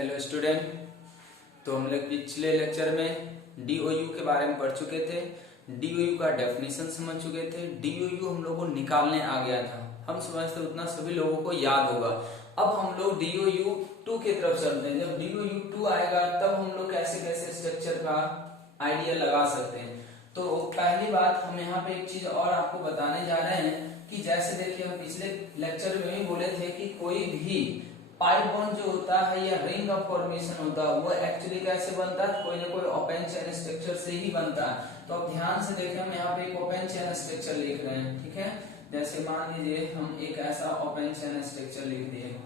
Hello student. तो हम लोग पिछले लेक्चर में डीओयू के बारे में पढ़ चुके थे। डीओयू का डेफिनेशन समझ चुके थे। डीओयू हम लोग को निकालने आ गया था। हम समझते उतना सभी लोगों को याद होगा। अब हम लोग डीओयू 2 की तरफ चलते हैं। जब डीओयू 2 आएगा तब हम लोग कैसे कैसे स्ट्रक्चर का आइडिया लगा सकते हैं। तो पहली बात हम यहाँ पे एक चीज और आपको बताने जा रहे हैं कि जैसे देखिए हम पिछले लेक्चर में भी बोले थे कि कोई भी पाइप बॉन्ड जो होता है या रिंग का फॉर्मेशन होता है वो एक्चुअली कैसे बनता है, कोई ना कोई ओपन चेन स्ट्रक्चर से ही बनता है। तो अब ध्यान से देखें, हम यहाँ पे एक ओपन चेन स्ट्रक्चर लिख रहे हैं, ठीक है। जैसे मान लीजिए हम एक ऐसा ओपन चेन स्ट्रक्चर लिख दिए।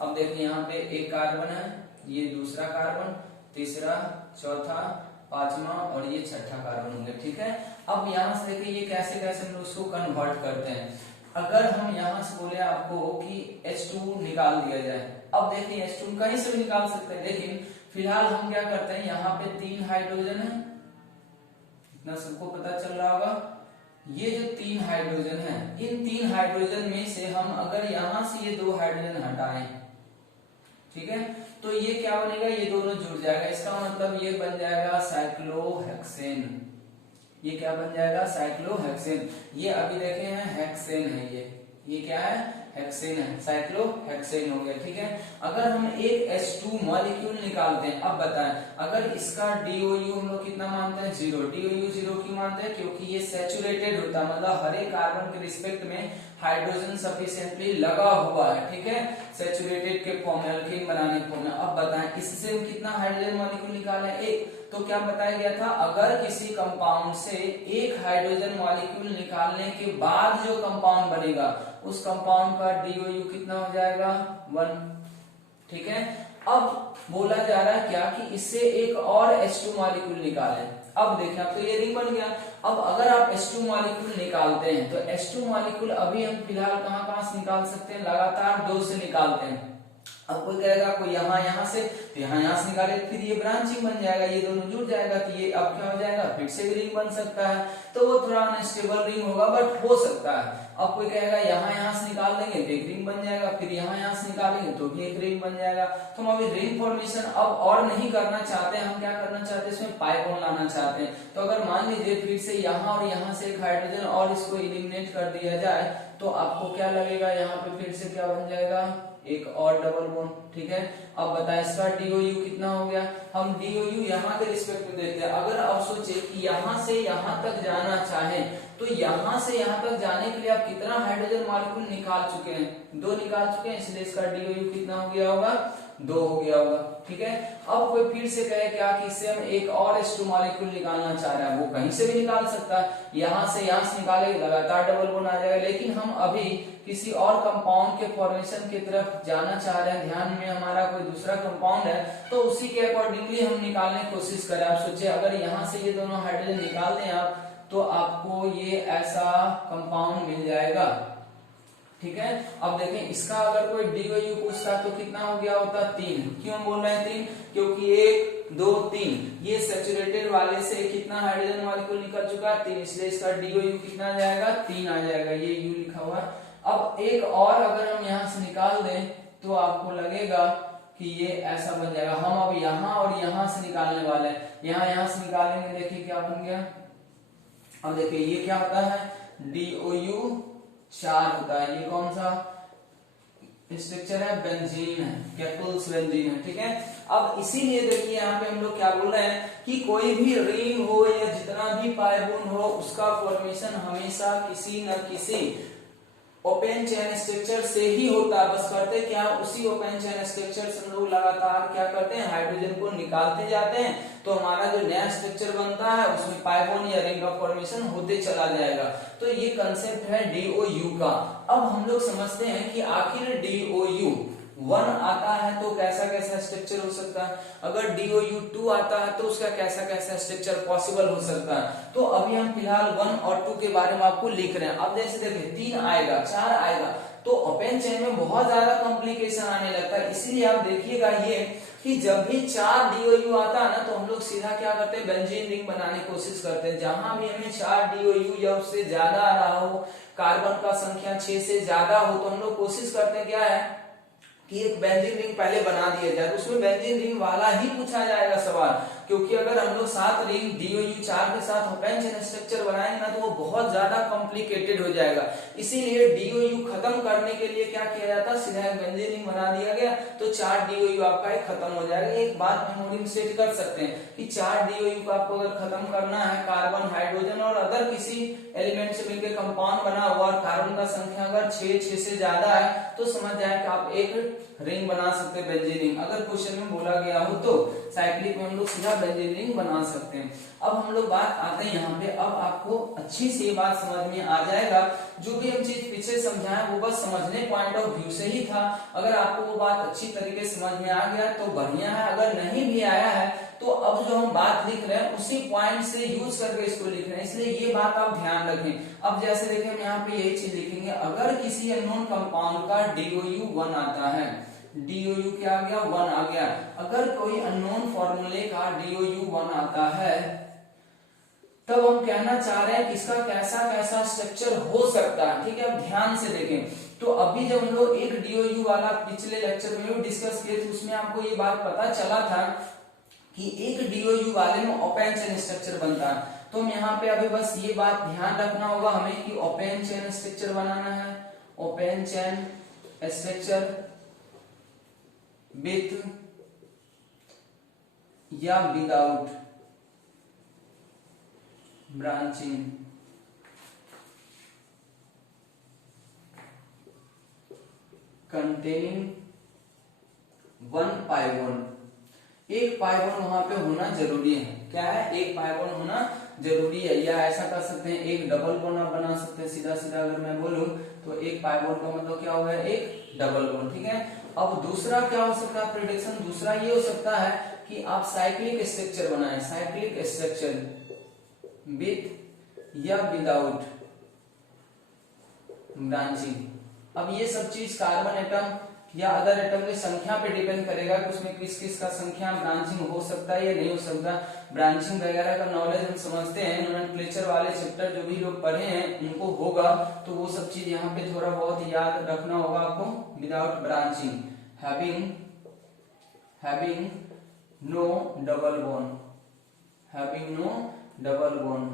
अब देखिए यहाँ पे एक कार्बन है, ये दूसरा कार्बन, तीसरा, चौथा, पांचवा और ये छठा कार्बन होंगे, ठीक है। अब यहाँ से देखिए ये कैसे कैसे हम लोग उसको कन्वर्ट करते हैं। अगर हम यहाँ से बोले आपको कि H2 निकाल दिया जाए, अब देखिए H2 कहीं से भी निकाल सकते हैं, लेकिन फिलहाल हम क्या करते हैं, यहाँ पे 3 हाइड्रोजन है, इतना सबको पता चल रहा होगा। ये जो 3 हाइड्रोजन है, इन 3 हाइड्रोजन में से हम अगर यहाँ से ये 2 हाइड्रोजन हटाएं, ठीक है, तो ये क्या बनेगा, ये दोनों जुड़ जाएगा। इसका मतलब ये बन जाएगा साइक्लोहेक्सेन। ये क्या बन जाएगा, साइक्लोहेक्सेन। ये अभी देखे हैं हेक्सेन है, ये क्या है, हेक्सेन है, साइक्लोहेक्सेन हो गया, ठीक है। अगर हम एक H2 मॉलिक्यूल निकालते हैं, अब बताएं अगर इसका DOU हम लोग कितना मानते हैं, 0। DOU 0 क्यों मानते हैं, क्योंकि ये सैचुरेटेड होता है, मतलब हर एक कार्बन के रिस्पेक्ट में हाइड्रोजन सफिशिएंटली लगा हुआ है, ठीक है, सैचुरेटेड के फॉर्म में, अल्कीन बनाने के फॉर्म में। अब बताएं इससे हम कितना हाइड्रोजन मॉलिक्यूल निकाले, एक। तो क्या बताया गया था, अगर किसी कंपाउंड से एक हाइड्रोजन मॉलिक्यूल निकालने के बाद जो कंपाउंड बनेगा उस कंपाउंड का DOU कितना हो जाएगा, 1, ठीक है। अब बोला जा रहा है क्या कि इससे एक और H2 मॉलिक्यूल निकालें। अब देखें, अब तो ये रिंग बन गया। अब अगर आप H2 मॉलिक्यूल निकालते हैं तो H2 मॉलिक्यूल अभी हम फिलहाल कहां से निकाल सकते हैं, लगातार 2 से निकालते हैं। अब कोई कहेगा कोई यहाँ से, तो यहाँ से निकाले, फिर ये ब्रांचिंग बन जाएगा, ये दोनों जुड़ जाएगा, तो ये अब क्या हो जाएगा, फिर से भी रिंग बन सकता है। तो वो थोड़ा अनस्टेबल रिंग होगा बट हो सकता है। अब कोई कहेगा यहाँ से निकाल देंगे तो एक रिंग बन जाएगा, फिर यहाँ से निकालेंगे तो भी एक रिंग बन जाएगा। तो हम अभी रिंग फॉर्मेशन अब और नहीं करना चाहते हैं, हम क्या करना चाहते हैं, इसमें पाई बॉन्ड लाना चाहते हैं। तो अगर मान लीजिए फिर से यहाँ और यहाँ से एक हाइड्रोजन और इसको इलिमिनेट कर दिया जाए तो आपको क्या लगेगा, यहाँ पे फिर से क्या बन जाएगा, एक और डबल बॉन्ड, ठीक है। अब बताएं इसका DOU कितना हो गया। हम DOU यहाँ के रिस्पेक्ट में देखते हैं। अगर आप सोचे कि यहाँ से यहाँ तक जाना चाहे तो यहाँ से यहाँ तक जाने के लिए आप कितना हाइड्रोजन मॉलिक्यूल निकाल चुके हैं, 2 निकाल चुके हैं, इसलिए इसका DOU कितना हो गया होगा, 2 हो गया होगा, ठीक है। अब कोई फिर से कहे क्या कि इससे हम एक और H2 मॉलिक्यूल निकालना चाह रहे हैं, वो कहीं से भी निकाल सकता है, यहाँ से निकाले लगातार डबल बॉन्ड आ जाएगा। लेकिन हम अभी किसी और कंपाउंड के फॉर्मेशन की तरफ जाना चाह रहे हैं, ध्यान में हमारा कोई दूसरा कंपाउंड है, तो उसी के अकॉर्डिंगली हम निकालने की कोशिश करें। आप सोचिए अगर यहाँ से ये दोनों हाइड्रोजन निकाल दें आप, तो आपको ये ऐसा कंपाउंड मिल जाएगा, ठीक है। अब देखें इसका अगर कोई DOU पूछता तो कितना हो गया होता, 3। क्यों बोल रहे हैं 3, क्योंकि 1, 2, 3 ये सैचुरेटेड वाले से कितना हाइड्रोजन मॉलिक्यूल निकल चुका है, 3, इसलिए इसका DOU कितना आ जाएगा, 3 आ जाएगा, ये U लिखा हुआ है। अब एक और अगर हम यहाँ से निकाल दें तो आपको लगेगा कि ये ऐसा बन जाएगा। हम अब यहाँ और यहाँ से निकालने वाले हैं, यहाँ से निकालेंगे, देखिए क्या बन गया। अब देखिए ये क्या होता है, DOU 4 होता है। ये कौन सा स्ट्रक्चर है, बेंजीन है, केटल्स बेंजीन है, ठीक है। अब इसीलिए देखिए यहाँ पे हम लोग क्या बोल रहे हैं कि कोई भी रिंग हो या जितना भी पाई बॉन्ड हो उसका फॉर्मेशन हमेशा किसी न किसी ओपन चेन स्ट्रक्चर से ही होता है। बस करते क्या, उसी ओपन चेन स्ट्रक्चर से हम लोग लगातार क्या करते हैं, हाइड्रोजन को निकालते जाते हैं, तो हमारा जो नया स्ट्रक्चर बनता है उसमें पाई बॉन्ड या रिंग का फॉर्मेशन होते चला जाएगा। तो ये कंसेप्ट है DOU का। अब हम लोग समझते हैं कि आखिर DOU 1 आता है तो कैसा कैसा स्ट्रक्चर हो सकता है, अगर DOU 2 आता है तो उसका कैसा कैसा स्ट्रक्चर पॉसिबल हो सकता है। तो अभी हम फिलहाल 1 और 2 के बारे में आपको लिख रहे हैं। अब जैसे देखिए 3 आएगा, 4 आएगा, तो ओपन चेन में बहुत ज्यादा कॉम्प्लिकेशन आने लगता है। इसीलिए आप देखिएगा ये कि जब भी 4 DOU आता है ना तो हम लोग सीधा क्या करते हैं, बेंजीन रिंग बनाने की कोशिश करते हैं। जहां भी हमें 4 DOU या उससे ज्यादा आ रहा हो, कार्बन का संख्या 6 से ज्यादा हो, तो हम लोग कोशिश करते हैं क्या है कि एक बेंजीन रिंग पहले बना दिया जाए, उसमें बेंजीन रिंग वाला ही पूछा जाएगा सवाल, क्योंकि अगर हम लोग 7 रिंग DOU 4 के साथ ओपन चेन स्ट्रक्चर बनाएंगे ना तो वो बहुत ज्यादा कॉम्प्लिकेटेड हो जाएगा। इसीलिए DOU खत्म करने के लिए क्या किया जाता है, सीधा एक बेंजीन रिंग बना दिया गया तो 4 DOU आपका एक खत्म हो जाएगा। एक बात मेमोरी में सेट कर सकते हैं कि 4 DOU को आपको अगर खत्म करना है, कार्बन, हाइड्रोजन और अदर किसी एलिमेंट से मिलकर कंपाउंड बना हुआ और कार्बन का संख्या अगर 6 से ज्यादा है तो समझ जाए कि आप एक रिंग बना सकते हैं बेंजीन रिंग। अगर क्वेश्चन में बोला गया हो तो साइक्लिक में हम लोग सीधा बेंजीन रिंग बना सकते हैं। अब हम लोग बात आते हैं यहाँ पे, अब आपको अच्छी से बात समझ में आ जाएगा। जो भी हम चीज पीछे समझाए वो बस समझने पॉइंट ऑफ व्यू से ही था। अगर आपको वो बात अच्छी तरीके से समझ में आ गया तो बढ़िया है, अगर नहीं भी आया है तो अब जो हम बात लिख रहे हैं उसी पॉइंट से यूज करके इसको लिख रहे हैं, इसलिए ये बात आप ध्यान रखें। अब जैसे देखिए हम यहाँ पे यही चीज लिखेंगे, अगर किसी अननोन कंपाउंड का DOU 1 आता है, DOU क्या आ गया, 1 आ गया। अगर कोई अननोन फॉर्मूले का DOU 1 आता है तब हम कहना चाह रहे हैं कि इसका कैसा कैसा स्ट्रक्चर हो सकता है। ठीक है, अब ध्यान से देखें। तो अभी जब हम लोग एक DOU वाला पिछले लेक्चर में भी डिस्कस किए थे उसमें आपको ये बात पता चला था कि एक DOU वाले में ओपन चेन स्ट्रक्चर बनता है। तो हम यहाँ पे अभी बस ये बात ध्यान रखना होगा हमें कि ओपन चेन स्ट्रक्चर बनाना है, ओपन चेन स्ट्रक्चर विथ या without branching containing 1 pi bond. एक पाई बॉन्ड वहां पे होना जरूरी है। क्या है, एक पाई बॉन्ड होना जरूरी है, या ऐसा कर सकते हैं एक डबल बॉन्ड आप बना सकते हैं। सीधा सीधा अगर मैं बोलूं तो एक पाई बॉन्ड का मतलब क्या होगा, एक डबल बॉन्ड। ठीक है, अब दूसरा क्या हो सकता है प्रेडिक्शन, दूसरा ये हो सकता है कि आप साइक्लिक स्ट्रक्चर बनाएं, साइक्लिक स्ट्रक्चर विथ या विदाउट ब्रांचिंग। अब ये सब चीज कार्बन एटम या अदर एटम की संख्या पे डिपेंड करेगा कि उसमें किस किस का संख्या ब्रांचिंग हो सकता है या नहीं हो सकता। ब्रांचिंग वगैरह का नॉलेज हम समझते हैं, नोमेनक्लेचर वाले चैप्टर जो भी लोग पढ़े हैं उनको होगा, तो वो सब चीज यहाँ पे थोड़ा बहुत याद रखना होगा आपको। Without branching, having no double bond, having no double bond,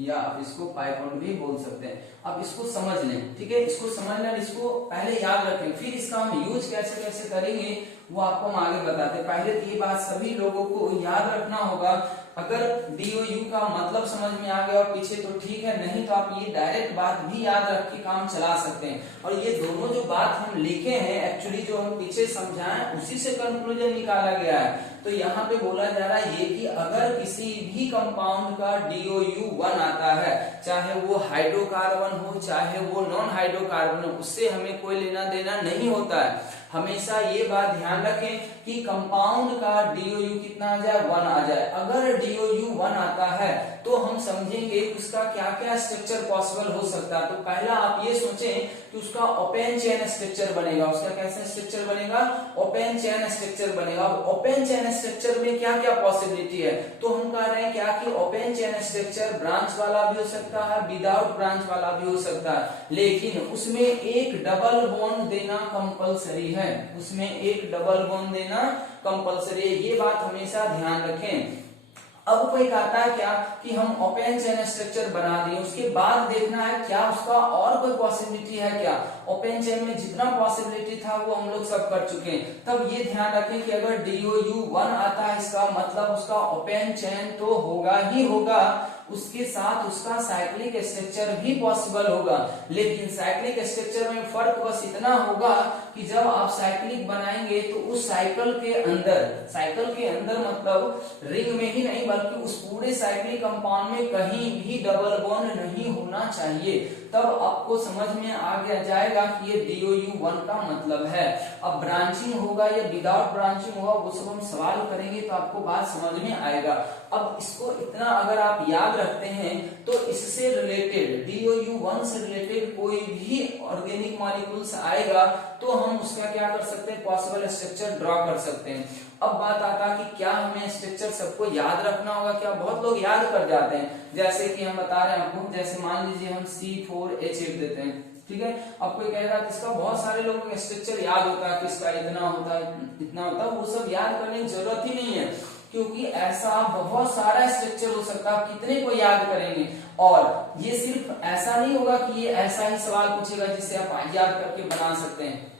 या आप इसको पाई बॉन्ड भी बोल सकते हैं। अब इसको समझ लें, ठीक है, इसको समझ लें, इसको पहले याद रखें, फिर इसका हम यूज कैसे कैसे करेंगे वो आपको हम आगे बताते हैं। पहले तो ये बात सभी लोगों को याद रखना होगा। अगर DOU का मतलब समझ में आ गया और पीछे तो ठीक है, नहीं तो आप ये डायरेक्ट बात भी याद रख के काम चला सकते हैं। और ये दोनों जो बात हम लिखे हैं एक्चुअली जो हम पीछे समझाएं उसी से कंक्लूजन निकाला गया है। तो यहाँ पे बोला जा रहा है ये कि अगर किसी भी कंपाउंड का DOU 1 आता है, चाहे वो हाइड्रोकार्बन हो चाहे वो नॉन हाइड्रोकार्बन हो, उससे हमें कोई लेना देना नहीं होता है। हमेशा ये बात ध्यान रखें कि कंपाउंड का DOU कितना आ जाए, 1 आ जाए। अगर DOU 1 आता है तो हम समझेंगे उसका क्या क्या स्ट्रक्चर पॉसिबल हो सकता है। तो पहला आप ये सोचें कि उसका ओपन चेन स्ट्रक्चर बनेगा। उसका कैसा स्ट्रक्चर बनेगा, ओपन चेन स्ट्रक्चर बनेगा। ओपन चेन स्ट्रक्चर में क्या क्या पॉसिबिलिटी है, तो हम कह रहे हैं क्या कि ओपन चेन स्ट्रक्चर ब्रांच वाला भी हो सकता है, विदाउट ब्रांच वाला भी हो सकता है, लेकिन उसमें एक डबल बॉन्ड देना कंपलसरी है, उसमें एक डबल बॉन्ड देना कंपलसरी है। ये बात हमेशा ध्यान रखें। अब कोई कहता है क्या कि हम ओपन चेन स्ट्रक्चर बना दिए, उसके बाद देखना है क्या उसका और कोई पॉसिबिलिटी है क्या। ओपन चेन में जितना पॉसिबिलिटी था वो हम लोग सब कर चुके हैं। तब ये ध्यान रखें कि अगर DOU 1 आता है इसका मतलब उसका ओपन चेन तो होगा ही होगा, उसके साथ उसका साइक्लिक स्ट्रक्चर भी पॉसिबल होगा। लेकिन साइक्लिक स्ट्रक्चर में फर्क बस इतना होगा कि जब आप साइक्लिक बनाएंगे तो उस साइकिल के अंदर मतलब रिंग में ही नहीं बल्कि उस पूरे साइक्लिक कंपाउंड में कहीं भी डबल बॉन्ड नहीं होना चाहिए। तब आपको समझ में आ गया जाएगा कि ये DOU 1 का मतलब है। अब ब्रांचिंग होगा या विदाउट ब्रांचिंग होगा वो सब हम सवाल करेंगे तो आपको बात समझ में आएगा। अब इसको इतना अगर आप याद रखते हैं तो इससे रिलेटेड DOU 1 से रिलेटेड कोई भी ऑर्गेनिक मॉलिक्यूल्स आएगा तो हम उसका क्या कर सकते हैं, पॉसिबल स्ट्रक्चर ड्रॉ कर सकते हैं। अब बात आता है कि क्या हमें स्ट्रक्चर सबको याद रखना होगा, क्या बहुत लोग याद कर जाते हैं। जैसे कि हम बता रहे हैं आपको, जैसे मान लीजिए हम C4H8 देते हैं, ठीक है। अब कोई कहेगा किसका, बहुत सारे लोगों को स्ट्रक्चर याद होता है, किसका इतना होता है इतना होता है, वो सब याद करने की जरूरत ही नहीं है, क्योंकि ऐसा बहुत सारा स्ट्रक्चर हो सकता है, आप कितने को याद करेंगे। और ये सिर्फ ऐसा नहीं होगा कि ये ऐसा ही सवाल पूछेगा जिससे आप याद करके बना सकते हैं।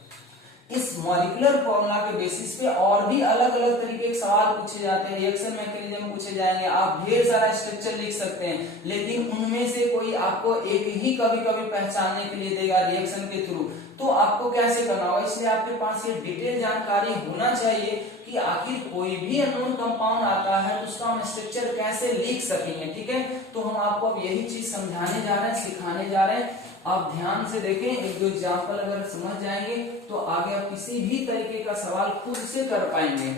इस मॉलिक्यूलर फॉर्मूला के बेसिस पे और भी अलग अलग तरीके के सवाल पूछे जाते हैं, रिएक्शन मैकेनिज्म पूछे जाएंगे, आप ढेर सारा स्ट्रक्चर लिख सकते हैं, लेकिन उनमें से कोई आपको एक ही कभी कभी पहचानने के लिए देगा रिएक्शन के थ्रू, तो आपको कैसे करना होगा। इसलिए आपके पास ये डिटेल जानकारी होना चाहिए कि आखिर कोई भी अननोन कंपाउंड आता है तो उसका हम स्ट्रक्चर कैसे लिख सकेंगे। ठीक है, तो हम आपको अब यही चीज समझाने जा रहे हैं, सिखाने जा रहे हैं। आप ध्यान से देखें, एक दो एग्जाम्पल अगर समझ जाएंगे तो आगे आप किसी भी तरीके का सवाल खुद से कर पाएंगे।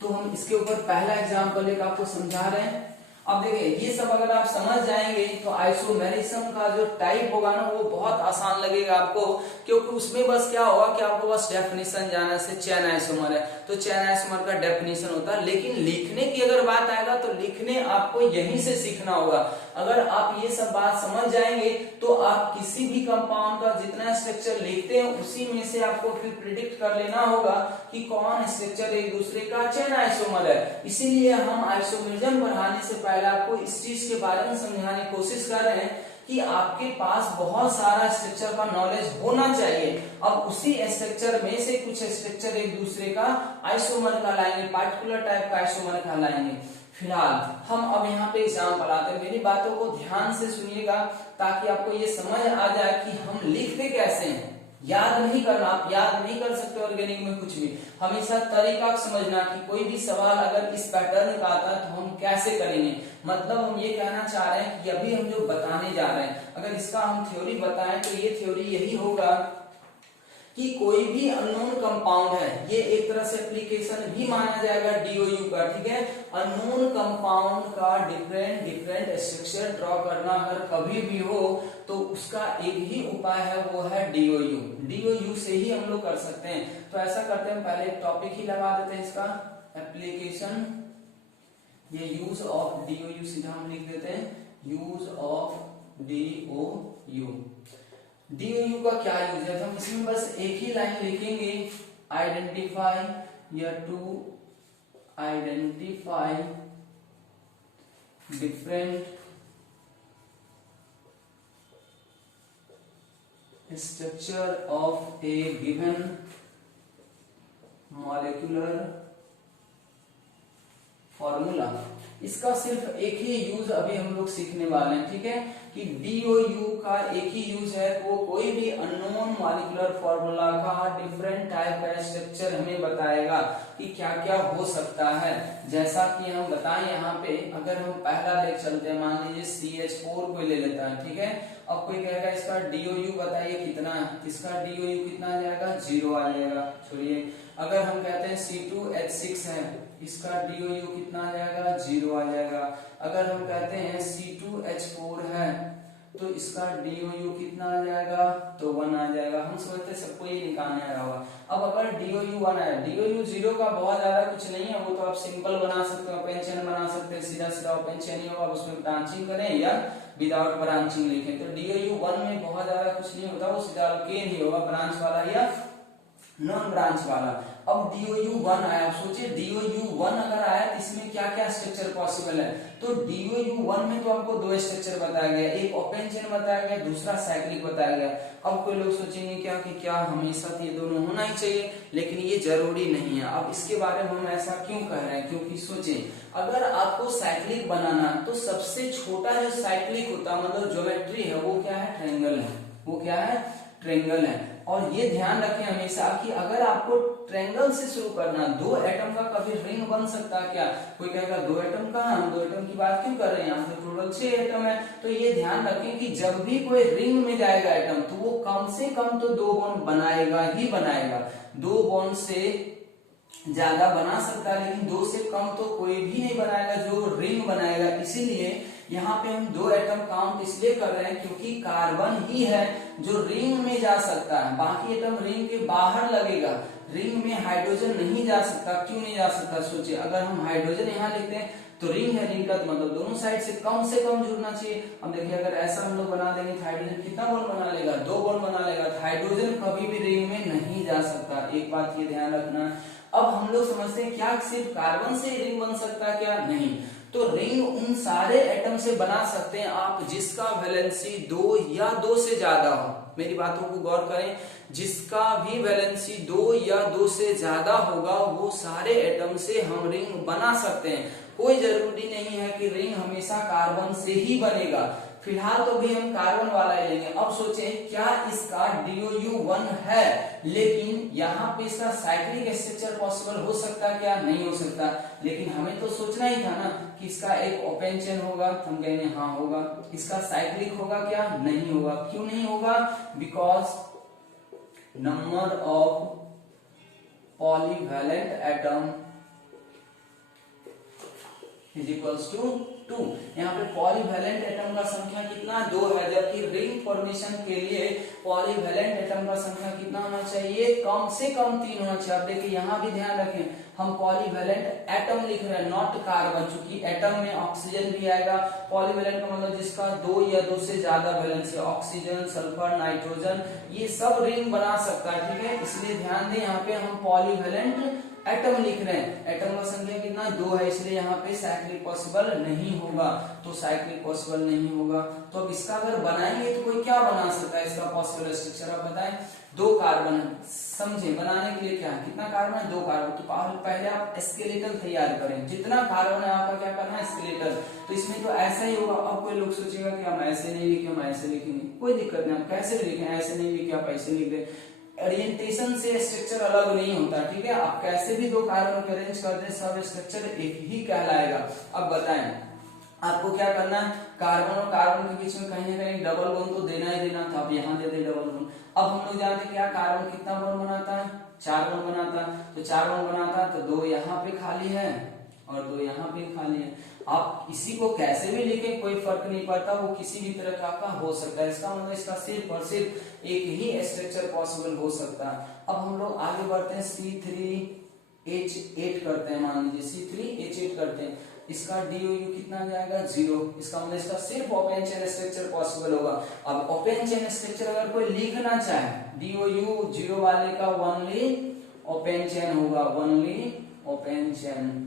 तो हम इसके ऊपर पहला एग्जाम्पल एक आपको समझा रहे हैं। अब देखिए, ये सब अगर आप समझ जाएंगे तो आइसोमेरिज्म का जो टाइप होगा ना वो बहुत आसान लगेगा आपको, क्योंकि उसमें बस क्या होगा कि आपको बस डेफिनेशन जाना से चेन आइसोमर है तो चेन आइसोमर का डेफिनेशन होता है, लेकिन लिखने की अगर बात आएगा तो लिखने आपको यहीं से सीखना होगा। अगर आप ये सब बात समझ जाएंगे तो आप किसी भी कंपाउंड का जितना स्ट्रक्चर लिखते हैं उसी में से आपको फिर प्रिडिक्ट कर लेना होगा कि कौन स्ट्रक्चर एक दूसरे का चेन आइसोमर है। इसीलिए हम आइसोमेरिज्म पढ़ाने से पहले आपको इस चीज के बारे में समझाने की कोशिश कर रहे हैं कि आपके पास बहुत सारा स्ट्रक्चर का नॉलेज होना चाहिए। अब उसी स्ट्रक्चर में से कुछ स्ट्रक्चर एक दूसरे का आइसोमर कहलाएंगे, पार्टिकुलर टाइप का आइसोमर कहलाएंगे। फिलहाल हम अब यहाँ पे एग्जाम्पल आते हैं, मेरी बातों को ध्यान से सुनिएगा ताकि आपको ये समझ आ जाए कि हम लिखते कैसे हैं। याद नहीं करना, आप याद नहीं कर सकते ऑर्गेनिक में कुछ भी, हमेशा तरीका समझना कि कोई भी सवाल अगर इस पैटर्न का आता है तो हम कैसे करेंगे। मतलब हम ये कहना चाह रहे हैं कि अभी हम जो बताने जा रहे हैं अगर इसका हम थ्योरी बताएं तो ये थ्योरी यही होगा कि कोई भी अननोन कंपाउंड है, ये एक तरह से एप्लीकेशन भी माना जाएगा डीओयू का। ठीक है, अननोन कंपाउंड का डिफरेंट स्ट्रक्चर ड्रॉ करना अगर कभी भी हो तो उसका एक ही उपाय है, वो है डीओयू। डीओयू से ही हम लोग कर सकते हैं। तो ऐसा करते हैं, पहले एक टॉपिक ही लगा देते हैं इसका, एप्लीकेशन, ये यूज ऑफ डीओयू सीधा हम लिख देते हैं, यूज ऑफ डीओयू। डीओयू का क्या यूज है, हम इसमें बस एक ही लाइन लिखेंगे, आइडेंटिफाई या to identify different structure of a given molecular formula. इसका सिर्फ एक ही यूज अभी हम लोग सीखने वाले हैं। ठीक है, कि डीओयू का एक ही यूज है, वो कोई भी अननोन मॉलिक्यूलर फॉर्मूला का डिफरेंट टाइप का स्ट्रक्चर हमें बताएगा कि क्या क्या हो सकता है। जैसा कि हम बताएं यहाँ पे, अगर हम पहला लेख चलते हैं, मान लीजिए CH4 कोई ले लेता है। ठीक है, अब कोई कहेगा इसका डीओयू बताइए कितना है, इसका डीओयू कितना आ जाएगा, 0 आ जाएगा। छोड़िए, अगर हम कहते हैं C2H6 है, इसका डीओयू कितना आ जाएगा, 0 आ जाएगा। अगर हम कहते हैं C2H4 है तो इसका डीओयू कितना आ जाएगा, तो 1 आ जाएगा। हम समझते हैं सबको ये निकालने आया होगा। अब अगर डीओयू 1 है, डीओयू 0 का बहुत ज्यादा कुछ नहीं है, वो तो आप सिंपल बना सकते हो, ओपन चेन बना सकते हैं, सीधा सीधा ओपन चेन ही होगा, उसमें ब्रांचिंग करें या विदाउट ब्रांचिंग लिखें। तो डीओयू 1 में बहुत ज्यादा कुछ नहीं होता, वो सीधा अल्केन ही होगा, ब्रांच वाला या नॉन ब्रांच वाला। अब डीओयू 1 आया, सोचिए डीओयू 1 अगर आया तो इसमें क्या क्या स्ट्रक्चर पॉसिबल है। तो डीओयू 1 में तो आपको 2 स्ट्रक्चर बताया गया, एक ओपन चेन बताया गया, दूसरा साइक्लिक बताया गया। अब कोई लोग सोचेंगे क्या कि क्या हमेशा ये दोनों होना ही चाहिए, लेकिन ये जरूरी नहीं है। अब इसके बारे में हम ऐसा क्यों कह रहे हैं, क्योंकि सोचिए अगर आपको साइक्लिक बनाना तो सबसे छोटा जो साइक्लिक होता मतलब ज्योमेट्री है वो क्या है, ट्रायंगल है। वो क्या है, ट्रायंगल है। और ये ध्यान रखें हमेशा कि अगर आपको ट्रायंगल से शुरू करना, 2 एटम का कभी रिंग बन सकता है क्या। कोई कहेगा 2 एटम कहाँ, हम 2 एटम की बात क्यों कर रहे हैं, यहाँ तो टोटल 6 एटम है। तो ये ध्यान रखें कि जब भी कोई रिंग में जाएगा एटम तो वो कम से कम तो 2 बॉन्ड बनाएगा ही बनाएगा। 2 बॉन्ड से ज्यादा बना सकता है लेकिन 2 से कम तो कोई भी नहीं बनाएगा जो रिंग बनाएगा। इसीलिए यहाँ पे हम 2 एटम काउंट इसलिए कर रहे हैं क्योंकि कार्बन ही है जो रिंग में जा सकता है, बाकी एटम रिंग के बाहर लगेगा। रिंग में हाइड्रोजन नहीं जा सकता। क्यों नहीं जा सकता, सोचिए अगर हम हाइड्रोजन यहाँ लिखते हैं तो रिंग है, रिंग का मतलब दोनों साइड से कम जुड़ना चाहिए। अब देखिए अगर ऐसा हम लोग बना देंगे, हाइड्रोजन कितना बॉन्ड बना लेगा, 2 बॉन्ड बना लेगा। तो हाइड्रोजन कभी भी रिंग में नहीं जा सकता, एक बात ये ध्यान रखना। अब हम लोग समझते हैं क्या सिर्फ कार्बन से रिंग बन सकता है क्या, नहीं। तो रिंग उन सारे एटम से बना सकते हैं आप जिसका वैलेंसी 2 या 2 से ज्यादा हो। मेरी बातों को गौर करें, जिसका भी वैलेंसी 2 या 2 से ज्यादा होगा वो सारे एटम से हम रिंग बना सकते हैं। कोई जरूरी नहीं है कि रिंग हमेशा कार्बन से ही बनेगा। फिलहाल तो भी हम कार्बन वाला ही लेंगे। अब सोचें क्या इसका DOU1 है, लेकिन यहाँ पे इसका साइक्लिक स्ट्रक्चर पॉसिबल हो सकता है क्या, नहीं हो सकता। लेकिन हमें तो सोचना ही था ना कि इसका एक ओपन चेन होगा, हम कहेंगे हाँ होगा। इसका साइक्लिक होगा क्या, नहीं होगा। क्यों नहीं होगा, because number of polyvalent atom is equals to 2। यहाँ पे पॉलीवैलेंट एटम का संख्या कितना, 2 है, जबकि रिंग फॉर्मेशन के लिए पॉलीवैलेंट एटम का संख्या कितना होना चाहिए, कम से कम 3 होना चाहिए। आप देखिए यहाँ भी ध्यान रखें, हम पॉलीवैलेंट एटम लिख रहे हैं, नॉट कार्बन, चूंकि एटम में ऑक्सीजन भी आएगा। पॉलीवैलेंट का मतलब जिसका 2 या 2 से ज्यादा वैलेंस है, ऑक्सीजन, सल्फर, नाइट्रोजन, ये सब रिंग बना सकता है, ठीक है। इसलिए ध्यान दें यहाँ पे हम पॉलीवैलेंट एटम लिख रहे हैं, एटम का संख्या कितना 2 है, इसलिए यहाँ पे साइक्लिक पॉसिबल नहीं होगा। तो साइक्लिक पॉसिबल नहीं होगा, तो अब इसका अगर बनाएंगे तो कोई क्या बना सकता है इसका पॉसिबल स्ट्रक्चर, आप बताएं। 2 कार्बन है, समझे बनाने के लिए क्या है, कितना कार्बन है, 2 कार्बन। तो पहले आप स्केलेटन तैयार करें, जितना कार्बन है आपका क्या करना है, स्केलेटन। तो इसमें तो ऐसा ही होगा। अब कोई लोग सोचेगा कि हम ऐसे नहीं लिखे, हम ऐसे लिखेंगे, कोई दिक्कत नहीं, आप कैसे भी लिखें, ऐसे नहीं लिखे आप ऐसे लिख दें, ओरिएंटेशन से स्ट्रक्चर अलग नहीं होता, ठीक है। आप कैसे भी 2 कार्बन को अरेंज कर दें, सब स्ट्रक्चर एक ही कहलाएगा। अब बताएं आपको क्या करना है, कार्बन और कार्बन के बीच में कहीं ना कहीं डबल बॉन्ड तो देना ही देना था, अब यहाँ दे दे डबल बॉन्ड। अब हम लोग जानते हैं क्या कार्बन कितना बॉन्ड बनाता है, 4 बॉन्ड बनाता है। तो 4 बॉन्ड बनाता है तो 2 यहाँ पे खाली है और 2 यहाँ पे खाली है। आप इसी को कैसे भी लिखें कोई फर्क नहीं पड़ता, वो किसी भी तरह का हो सकता है। इसका मतलब इसका सिर्फ और सिर्फ एक ही स्ट्रक्चर पॉसिबल हो सकता है। अब हम लोग आगे बढ़ते हैं, C3H8 करते हैं, मान लीजिए C3H8 करते हैं। इसका DOU कितना आ जाएगा, 0। इसका मतलब इसका सिर्फ ओपन चेन स्ट्रक्चर पॉसिबल होगा। अब ओपन चेन स्ट्रक्चर अगर कोई लिखना चाहे, DOU 0 वाले का ओनली ओपन चेन होगा, ओनली ओपन चेन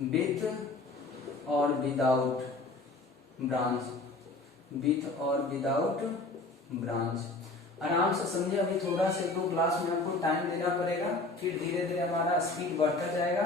विथ और विदाउट ब्रांच, विथ और विदाउट ब्रांच। आराम से समझे, अभी थोड़ा से 2 क्लास में आपको टाइम देना पड़ेगा, फिर धीरे धीरे हमारा स्पीड बढ़ता जाएगा।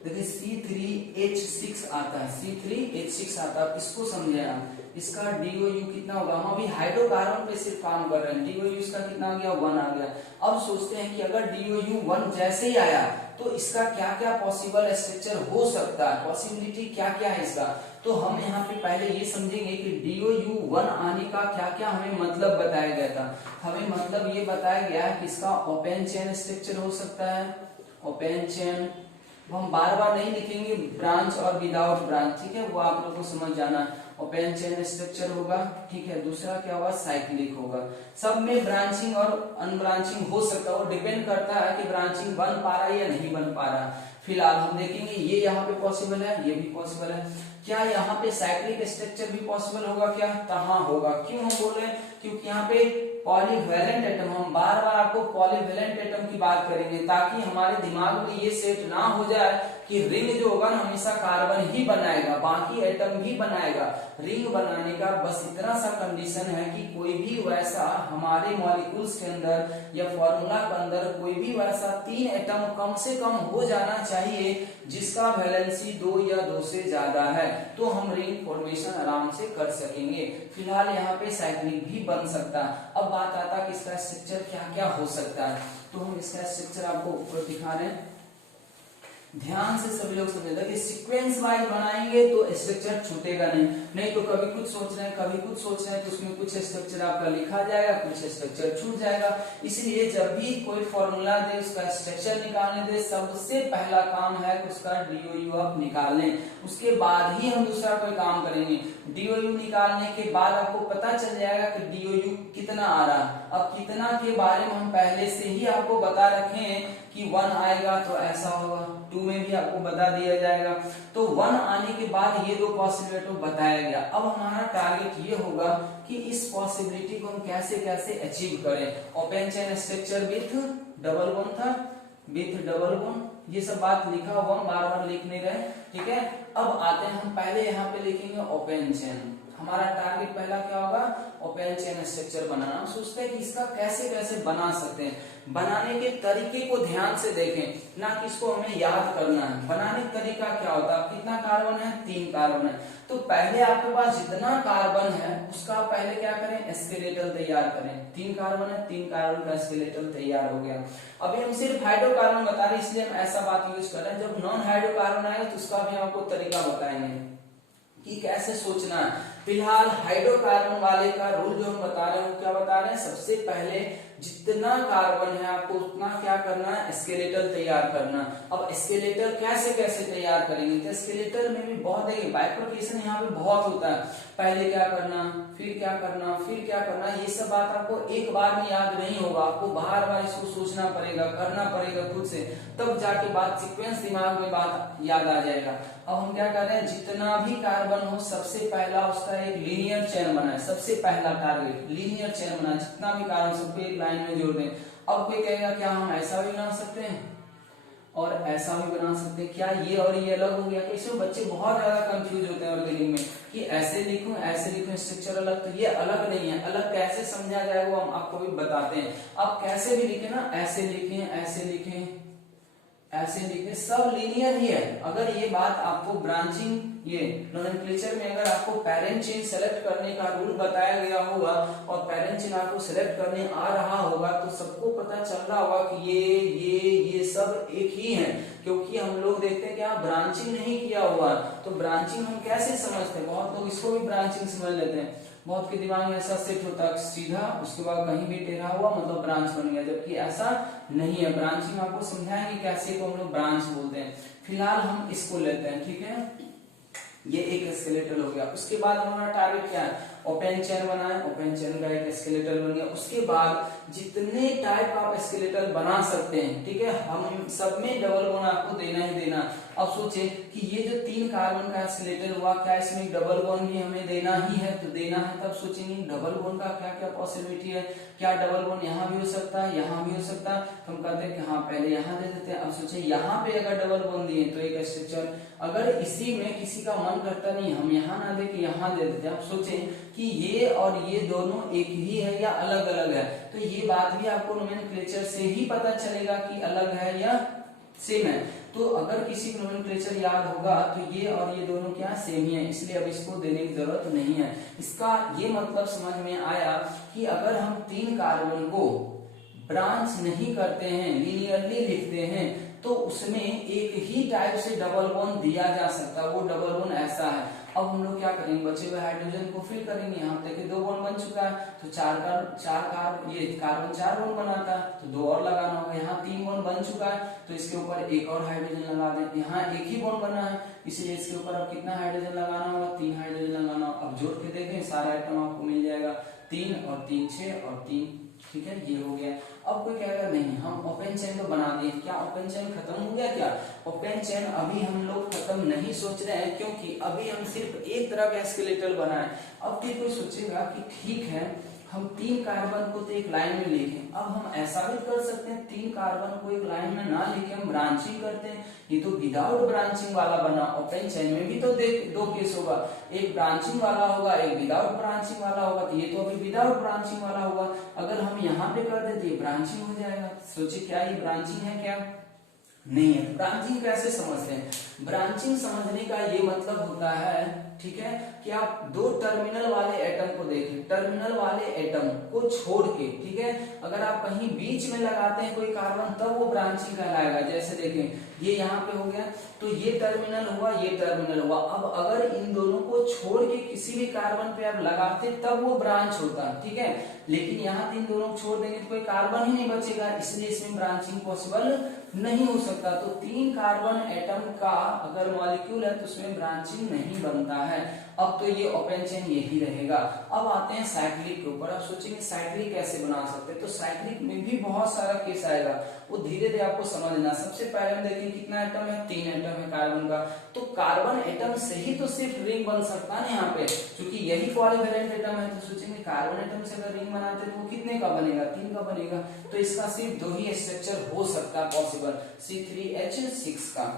देखिए C3H6 आता है, C3H6 आता है, इसको समझे आप। इसका DOU कितना होगा, हम अभी हाइड्रोकार्बन पे सिर्फ काम कर रहे हैं, DOU इसका कितना आ गया, 1 आ गया। अब सोचते हैं कि अगर DOU 1 जैसे ही आया तो इसका क्या क्या पॉसिबल स्ट्रक्चर हो सकता है, पॉसिबिलिटी क्या क्या है इसका। तो हम यहाँ पे पहले ये समझेंगे कि DOU 1 आने का क्या क्या हमें मतलब बताया गया था। हमें मतलब ये बताया गया है कि इसका ओपन चेन स्ट्रक्चर हो सकता है, ओपन चेन, हम बार बार नहीं लिखेंगे, ब्रांच और विदाउट ब्रांच, ठीक है, वो आप लोग को समझ जाना। ओपन चेन स्ट्रक्चर होगा, ठीक है। दूसरा क्या होगा, साइक्लिक होगा। सब में ब्रांचिंग और अनब्रांचिंग हो सकता है, वो डिपेंड करता है कि ब्रांचिंग बन पा रहा है या नहीं बन पा रहा। फिलहाल हम देखेंगे ये यहाँ पे पॉसिबल है, ये भी पॉसिबल है। क्या यहाँ पे साइक्लिक स्ट्रक्चर भी पॉसिबल होगा क्या, हाँ होगा। क्यों हम बोल रहे हैं, क्योंकि यहाँ पे पॉलीवैलेंट एटम, हम बार बार आपको पॉलीवैलेंट एटम की बात करेंगे ताकि हमारे दिमाग में ये सेट ना हो जाए कि रिंग जो होगा ना हमेशा कार्बन ही बनाएगा, बाकी एटम भी बनाएगा। रिंग बनाने का बस इतना सा कंडीशन है कि कोई भी वैसा हमारे मॉलिक्यूल्स के अंदर या फॉर्मूला के अंदर कोई भी वैसा 3 एटम कम से कम हो जाना चाहिए जिसका वैलेंसी 2 या 2 से ज्यादा है, तो हम रिंग फॉर्मेशन आराम से कर सकेंगे। फिलहाल यहाँ पे साइक्लिक भी बन सकता है। अब बात आता है कि इसका स्ट्रक्चर क्या क्या हो सकता है, तो हम इसका स्ट्रक्चर आपको ऊपर दिखा रहे हैं, ध्यान से सभी लोग समझे। देखिए सीक्वेंस वाइज बनाएंगे तो स्ट्रक्चर छूटेगा नहीं। नहीं तो कभी कुछ सोच रहे हैं कभी कुछ सोच रहे हैं तो उसमें कुछ स्ट्रक्चर आपका लिखा जाएगा, कुछ स्ट्रक्चर छूट जाएगा। इसलिए जब भी कोई फॉर्मूला दे उसका स्ट्रक्चर निकालने दे, सबसे पहला काम है उसका DOU आप निकाल लें, उसके बाद ही हम दूसरा कोई काम करेंगे। DOU निकालने के बाद आपको पता चल जाएगा कि DOU कितना आ रहा। अब कितना के बारे में हम पहले से ही आपको बता रखे हैं कि 1 आएगा तो ऐसा होगा, 2 में भी आपको बता दिया जाएगा। तो 1 आने के बाद ये दो पॉसिबिलिटी बताया गया। अब हमारा टारगेट ये होगा कि इस पॉसिबिलिटी को हम कैसे कैसे अचीव करें। Open chain structure with double bond था, विथ डबल बॉन्ड, ये सब बात लिखा हुआ, बार बार लिख नहीं रहे, ठीक है। अब आते हैं हम पहले यहाँ पे लिखेंगे ओपन चेन। हमारा टारगेट पहला क्या होगा, ओपन चेन स्ट्रक्चर बनाना। हम सोचते हैं कि इसका कैसे कैसे बना सकते हैं, बनाने के तरीके को ध्यान से देखें, ना कि इसको हमें याद करना है। बनाने का तरीका क्या होता है, कितना कार्बन है, 3 कार्बन है, तो पहले आपके पास जितना कार्बन है उसका पहले क्या करें, स्केलेटल तैयार करें। 3 कार्बन है, 3 कार्बन का स्केलेटल तैयार हो गया। अभी हम सिर्फ हाइड्रोकार्बन बता रहे हैं इसलिए हम ऐसा बात यूज कर रहे हैं। जब नॉन हाइड्रोकार्बन आएगा तो उसका भी आपको तरीका बताएंगे कि कैसे सोचना है। फिलहाल हाइड्रोकार्बन वाले का रूल जो हम बता रहे हैं, क्या बता रहे हैं, सबसे पहले जितना कार्बन है आपको उतना क्या करना है, स्केलेटल तैयार करना। अब स्केलेटल कैसे कैसे तैयार करेंगे, तो स्केलेटल में भी बहुत देखिए बाइफरकेशन यहाँ पे बहुत होता है। पहले क्या करना, फिर क्या करना, फिर क्या करना, ये सब बात आपको एक बार में याद नहीं होगा, आपको बार बार इसको सोचना पड़ेगा, करना पड़ेगा खुद से, तब जाके बात सीक्वेंस दिमाग में बात याद आ जाएगा। अब हम क्या कर रहे हैं, जितना भी कार्बन हो सबसे पहला उसका एक लीनियर चेन बनाए। सबसे पहला टारगेट लीनियर चेन बनाए, जितना भी कार्बन सबको एक लाइन में जोड़ दें। अब कोई कहेगा क्या हम ऐसा भी बना सकते हैं और ऐसा भी बना सकते हैं, क्या ये और ये अलग हो गया। इसमें बच्चे बहुत ज्यादा कंफ्यूज होते हैं ऑर्गेनिक में कि ऐसे लिखूं स्ट्रक्चर अलग, तो ये अलग नहीं है। अलग कैसे समझा जाएगा वो हम आपको भी बताते हैं। आप कैसे भी लिखे ना, ऐसे लिखें, ऐसे लिखें, ऐसे लिखे, सब लीनियर ही है। अगर ये बात आपको ब्रांचिंग ये नोमेनक्लेचर में अगर आपको पेरेंट चेन सेलेक्ट करने का रूल बताया गया होगा और पेरेंट चेन आपको सेलेक्ट करने आ रहा होगा तो सबको पता चल रहा होगा कि ये सब एक ही है, क्योंकि हम लोग देखते हैं कि आप ब्रांचिंग नहीं किया हुआ। तो ब्रांचिंग हम कैसे समझते हैं, बहुत लोग इसको भी ब्रांचिंग समझ लेते हैं। बहुत के दिमाग में ऐसा सेट होता है सीधा, उसके बाद कहीं भी टेढ़ा हुआ मतलब ब्रांच बन गया, जबकि ऐसा नहीं है। ब्रांचिंग आपको समझाएंगे कैसे को हम लोग ब्रांच बोलते हैं। फिलहाल हम इसको लेते हैं, ठीक है, ये एक स्केलेटल हो गया। उसके बाद हमारा टारगेट क्या है, ओपन चेन बनाए, ओपन चेन का एक स्केलेटल बन गया। उसके बाद जितने टाइप आप स्केलेटल बना सकते हैं, ठीक है, हम सब में डबल बॉन्ड आपको देना ही देना। अब सोचे कि ये जो 3 कार्बन का स्केलेटल हुआ, क्या इसमें डबल बॉन्ड भी हमें देना ही है, तो देना है। तब सोचेंगे डबल बॉन्ड का क्या क्या पॉसिबिलिटी है, क्या डबल बॉन्ड यहाँ भी हो सकता है, यहाँ भी हो सकता है। तो हम कहते हैं कि हाँ पहले यहाँ दे देते हैं। अब सोचे यहाँ पे अगर डबल बॉन्ड दिए तो एक स्ट्रक्चर, अगर इसी में किसी का मन करता नहीं हम यहाँ ना दे के यहाँ दे देते हैं। आप सोचे कि ये और ये दोनों एक ही है या अलग अलग है, तो ये बात भी आपको नोमेनक्लेचर से ही पता चलेगा कि अलग है या सेम है। तो अगर किसी को नोमेनक्लेचर याद होगा तो ये और ये दोनों क्या सेम ही है, इसलिए अब इसको देने की जरूरत नहीं है। इसका ये मतलब समझ में आया कि अगर हम 3 कार्बन को ब्रांच नहीं करते हैं, लीनियरली लिखते हैं, तो उसमें एक ही टाइप से डबल बॉन्ड दिया जा सकता है। वो डबल बॉन्ड ऐसा है। अब हम लोग क्या करेंगे, बचे हुए हाइड्रोजन को फिल करेंगे। यहाँ देखिए 2 बॉन्ड बन चुका है, तो ये कार्बन 4 बॉन्ड बनाता है, तो 2 और लगाना होगा। यहाँ 3 बॉन्ड बन चुका है, तो इसके ऊपर एक और हाइड्रोजन लगा दें। यहाँ एक ही बॉन्ड बना है, इसलिए इसके ऊपर अब कितना हाइड्रोजन लगाना होगा, 3 हाइड्रोजन लगाना होगा। अब जोड़ के देखें, सारा आइटम आपको मिल जाएगा, 3 और 3 6 और 3, ठीक है, ये हो गया। अब कोई कहेगा नहीं हम ओपन चेन तो बना दिए, क्या ओपन चेन खत्म हो गया क्या? ओपन चेन अभी हम लोग खत्म नहीं सोच रहे हैं, क्योंकि अभी हम सिर्फ एक तरह का स्केलेटल बनाए। अब फिर कोई सोचेगा कि ठीक है हम 3 कार्बन को तो एक लाइन में लिखें। अब हम ऐसा भी कर सकते हैं, 3 कार्बन को एक लाइन में ना लिखे हम ब्रांचिंग करते हैं। ये तो विदाउट ब्रांचिंग वाला बना। ओपन चेन में भी तो देख 2 केस होगा, एक ब्रांचिंग वाला होगा, एक विदाउट ब्रांचिंग वाला होगा। तो ये तो अभी विदाउट ब्रांचिंग वाला होगा, अगर हम यहाँ पे कर देते ब्रांचिंग हो जाएगा। सोचिए क्या ये ब्रांचिंग है क्या? नहीं है। ब्रांचिंग कैसे समझते हैं? ब्रांचिंग समझने का ये मतलब होता है, ठीक है, कि आप दो टर्मिनल वाले एटम को देखें, टर्मिनल वाले एटम को छोड़ के, ठीक है, अगर आप कहीं बीच में लगाते हैं कोई कार्बन तब वो ब्रांचिंग कहलाएगा। जैसे देखें ये यहाँ पे हो गया, तो ये टर्मिनल हुआ, ये टर्मिनल हुआ। अब अगर इन दोनों को छोड़ के किसी भी कार्बन पे आप लगाते तब वो ब्रांच होता, ठीक है, लेकिन यहाँ इन दोनों को छोड़ देंगे तो कोई कार्बन ही नहीं बचेगा, इसलिए इसमें ब्रांचिंग पॉसिबल नहीं हो सकता। तो 3 कार्बन एटम का अगर मॉलिक्यूल है तो उसमें ब्रांचिंग नहीं बनता है। अब तो ये ओपन चेन यही रहेगा। अब आते हैं साइक्लिक के ऊपर। आप सोचेंगे साइक्लिक कैसे बना सकते हैं, तो साइक्लिक में भी बहुत सारा केस आएगा, वो धीरे धीरे आपको समझना। सबसे पहले हम देखें कितना एटम है, 3 एटम है कार्बन का, तो कार्बन एटम से ही तो सिर्फ रिंग बन सकता है यहाँ पे, क्योंकि यही पॉलीवैलेंट एटम है। तो सोचेंगे कार्बन एटम से अगर रिंग बनाते हैं तो वो कितने का बनेगा, 3 का बनेगा, तो इसका सिर्फ 2 ही स्ट्रक्चर हो सकता है पॉसिबल, C3H6 का।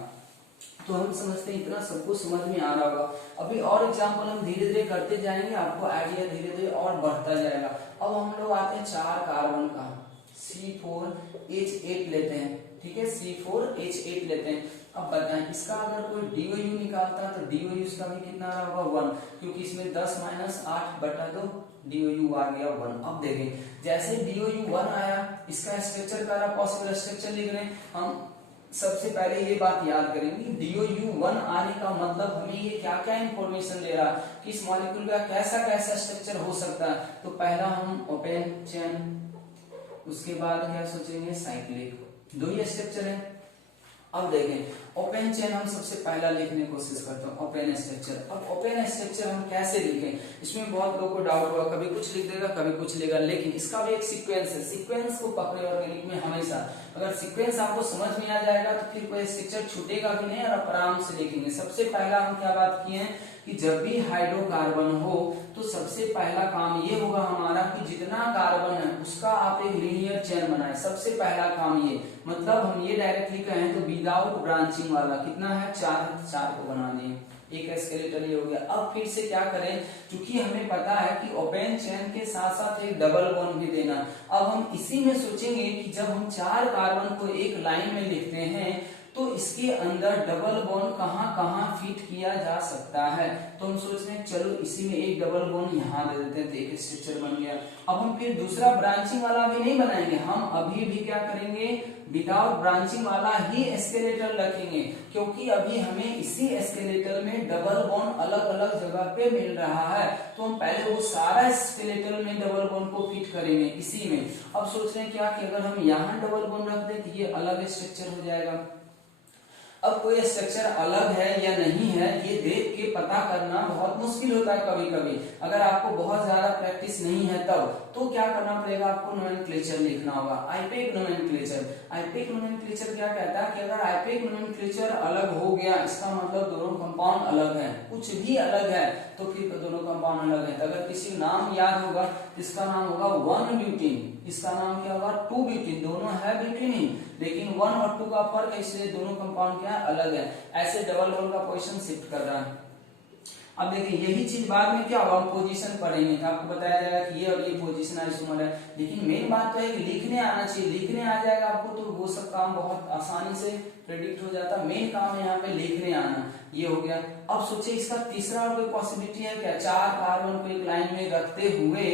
तो हम समझते हैं इतना सबको समझ में आ रहा होगा। अभी और एग्जांपल हम धीरे धीरे करते जाएंगे, आपको आइडिया धीरे धीरे और बढ़ता जाएगा। अब हम लोग आते हैं 4 कार्बन का, C4H8 लेते हैं, ठीक है, C4H8 लेते हैं। अब बताएं इसका अगर कोई DOU निकालता है तो DOU इसका भी कितना रहा होगा 1, क्योंकि इसमें 10 - 8/2 DOU आ गया 1। अब देखें जैसे DOU 1 आया, इसका स्ट्रक्चर का पॉसिबल स्ट्रक्चर लिख रहे हैं हम। सबसे पहले ये बात याद करेंगे, DOU 1 आने का मतलब हमें ये क्या क्या इंफॉर्मेशन दे रहा है कि इस मॉलिक्यूल का कैसा कैसा स्ट्रक्चर हो सकता है। तो पहला हम ओपन चेन, उसके बाद क्या सोचेंगे साइक्लिक, 2 ही स्ट्रक्चर है। अब देखें ओपन चेन हम सबसे पहला लिखने की कोशिश करते हैं, ओपन स्ट्रक्चर। अब ओपन स्ट्रक्चर हम कैसे लिखें, इसमें बहुत लोगों को डाउट हुआ, कभी कुछ लिख देगा कभी कुछ लिखेगा, लेकिन इसका भी एक सीक्वेंस है। सीक्वेंस को पकड़े ऑर्गेनिक में हमेशा, अगर सीक्वेंस आपको समझ में आ जाएगा तो फिर कोई स्ट्रक्चर छूटेगा भी नहीं और आप आराम से लिखेंगे। सबसे पहला हम क्या बात किए हैं कि जब भी हाइड्रोकार्बन हो तो सबसे पहला काम ये होगा हमारा कि जितना कार्बन है उसका आप एक लीनियर चेन बनाए। सबसे पहला काम ये, मतलब हम ये डायरेक्टली कहें तो विदाउट ब्रांचिंग वाला कितना है 4 को बना दिए, एक स्केलेटल ये हो गया। अब फिर से क्या करें, क्योंकि हमें पता है कि ओपन चेन के साथ साथ एक डबल बॉन्ड भी देना। अब हम इसी में सोचेंगे कि जब हम 4 कार्बन को एक लाइन में लिखते हैं तो इसके अंदर डबल बॉन्ड कहां कहां फिट किया जा सकता है। तो हम सोचते हैं चलो इसी में एक डबल बॉन्ड यहाँ दे देते हैं, तो एक स्ट्रक्चर बन गया। अब हम फिर दूसरा ब्रांचिंग वाला भी नहीं बनाएंगे, हम अभी भी क्या करेंगे विदाउट ब्रांचिंग वाला ही स्केलेटल रखेंगे, क्योंकि अभी हमें इसी स्केलेटल में डबल बॉन्ड अलग अलग जगह पे मिल रहा है। तो हम पहले वो सारा स्केलेटल में डबल बॉन्ड को फिट करेंगे इसी में। अब सोच रहे हैं क्या कि अगर हम यहाँ डबल बॉन्ड रख दें तो ये अलग स्ट्रक्चर हो जाएगा। अब कोई स्ट्रक्चर अलग है या नहीं है ये देख के पता करना बहुत मुश्किल होता है कभी कभी, अगर आपको बहुत ज्यादा प्रैक्टिस नहीं है तब। तो क्या करना पड़ेगा, आपको नोमेनक्लेचर लिखना होगा, आइपेक नोमेनक्लेचर। आइपेक नोमेनक्लेचर क्या कहता है कि अगर आइपेक नोमेनक्लेचर अलग हो गया इसका मतलब दोनों कंपाउंड अलग है, कुछ भी अलग है तो फिर दोनों कंपाउंड अलग है। तो अगर किसी नाम याद होगा इसका नाम होगा 1 ब्यूटीन, इसका नाम क्या होगा 2 ब्यूटीन, दोनों है ब्यूटीन ही, लेकिन 1 और 2 का फर्क है इसलिए दोनों कंपाउंड क्या है अलग है। ऐसे डबल बॉन्ड का पोजीशन शिफ्ट कर रहा है। अब देखिए यही चीज बाद में क्या होगा, हम पोजीशन पढ़ेंगे तो आपको बताया जाएगा कि ये और ये पोजीशन आइसोमर है, लेकिन मेन बात तो है कि लिखने आना चाहिए। लिखने आ जाएगा आपको तो वो सब काम बहुत आसानी से प्रेडिक्ट हो जाता। मेन काम है यहाँ पे लिखने आना, ये हो गया। अब सोचिए इसका तीसरा और कोई पॉसिबिलिटी है क्या, 4 कार्बन को एक लाइन में रखते हुए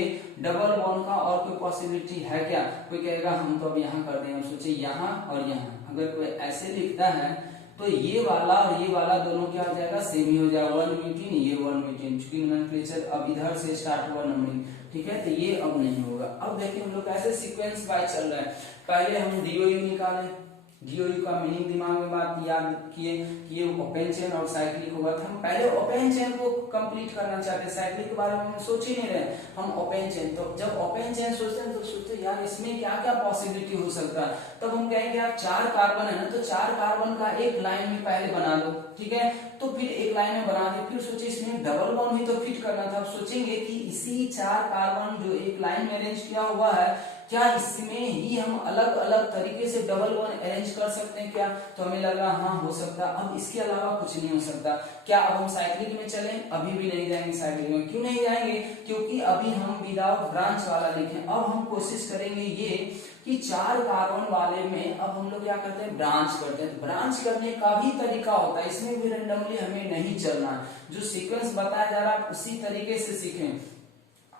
डबल बॉन्ड का और कोई पॉसिबिलिटी है क्या। कोई कहेगा हम तो अब यहाँ कर देंगे, सोचिए यहाँ और यहाँ अगर कोई ऐसे लिखता है तो ये वाला और ये वाला दोनों क्या हो जाएगा सेम ही हो जाएगा, 1 ब्यूटीन ये 1 ब्यूटीन, चूंकि नोमेनक्लेचर अब इधर से स्टार्ट हुआ नंबरिंग, ठीक है, तो ये अब नहीं होगा। अब देखिए हम लोग कैसे सीक्वेंस वाइज चल रहा है। पहले हम DOU निकाले, DOU का मीनिंग दिमाग में बात याद किए कि ये ओपन चेन और साइक्लिक होगा। तो हम पहले ओपन चेन को कंप्लीट करना चाहते हैं, साइक्लिक के बारे में हम सोच ही नहीं रहे, हम ओपन चेन। तो जब ओपन चेन सोचते हैं तो सोचते हैं यार इसमें क्या क्या पॉसिबिलिटी हो सकता है। तब हम कहेंगे आप 4 कार्बन है ना, तो 4 कार्बन का एक लाइन में पहले बना दो, ठीक है, तो फिर एक लाइन में बना दे, फिर सोचिए इसमें डबल बॉन्ड भी तो फिट करना था। अब सोचेंगे कि इसी 4 कार्बन जो एक लाइन में अरेंज किया हुआ है क्या इसमें ही हम अलग अलग तरीके से डबल बॉन्ड अरेंज कर सकते हैं क्या, तो हमें लगा हाँ हो सकता। अब इसके अलावा कुछ नहीं हो सकता क्या। अब हम साइक्लिक में चलें, अभी भी नहीं जाएंगे साइक्लिक में। क्यों नहीं जाएंगे, क्योंकि अभी हम विदाउट ब्रांच वाला लिखें। अब हम कोशिश करेंगे ये कि 4 कार्बन वाले में अब हम लोग क्या करते हैं, ब्रांच करते हैं। तो ब्रांच करने का भी तरीका होता है, इसमें भी रेंडमली हमें नहीं चलना, जो सीक्वेंस बताया जा रहा है उसी तरीके से सीखें।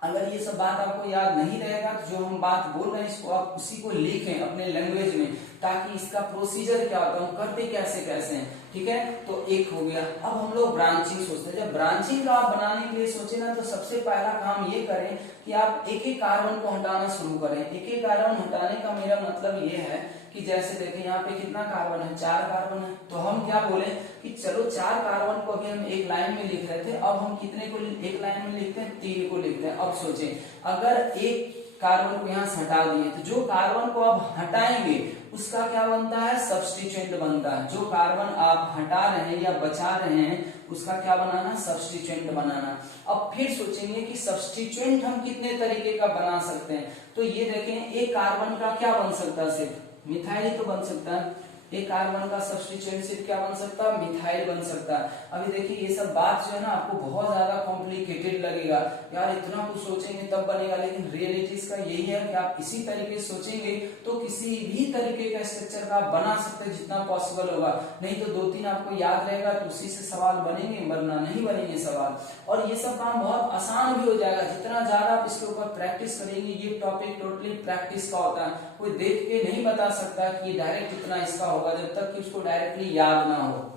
अगर ये सब बात आपको याद नहीं रहेगा तो जो हम बात बोल रहे हैं इसको आप उसी को लिखें अपने लैंग्वेज में, ताकि इसका प्रोसीजर क्या होता है, हम करते कैसे कैसे हैं, ठीक है। तो एक हो गया। अब हम लोग ब्रांचिंग सोचते हैं। जब ब्रांचिंग का आप बनाने के लिए सोचे ना, तो सबसे पहला काम ये करें कि आप एक एक कार्बन को हटाना शुरू करें। एक एक कार्बन हटाने का मेरा मतलब ये है कि जैसे देखें यहाँ पे कितना कार्बन है, 4 कार्बन है। तो हम क्या बोले कि चलो 4 कार्बन को अभी हम एक लाइन में लिख रहे थे, अब हम कितने को एक लाइन में लिखते हैं, 3 को लिखते हैं। अब सोचें अगर एक कार्बन को यहाँ से हटा दिए तो जो कार्बन को आप हटाएंगे उसका क्या बनता है, सब्स्टिट्यूएंट बनता है। जो कार्बन आप हटा रहे हैं या बचा रहे हैं उसका क्या बनाना, सब्स्टिट्यूएंट बनाना। अब फिर सोचेंगे कि सब्स्टिट्यूएंट हम कितने तरीके का बना सकते हैं। तो ये देखें एक कार्बन का क्या बन सकता है, सिर्फ मिथाइल ही तो बन सकता है। एक कार्बन का सब्स्टिट्यूएंट सिर्फ क्या बन सकता है, मिथाइल बन सकता है। अभी देखिए ये सब बात जो है ना आपको बहुत ज्यादा कॉम्प्लिकेटेड लगेगा, यार इतना कुछ सोचेंगे तब बनेगा, लेकिन रियलिटीज का यही है कि आप इसी तरीके से सोचेंगे तो किसी भी तरीके का स्ट्रक्चर का आप बना सकते हैं जितना पॉसिबल होगा। नहीं तो 2-3 आपको याद रहेगा तो उसी से सवाल बनेंगे, वरना नहीं बनेंगे सवाल। और ये सब काम बहुत आसान भी हो जाएगा जितना ज्यादा आप इसके ऊपर प्रैक्टिस करेंगे। ये टॉपिक टोटली प्रैक्टिस का होता है, कोई देख के नहीं बता सकता कि डायरेक्ट इतना इसका होगा जब तक कि उसको डायरेक्टली याद ना हो।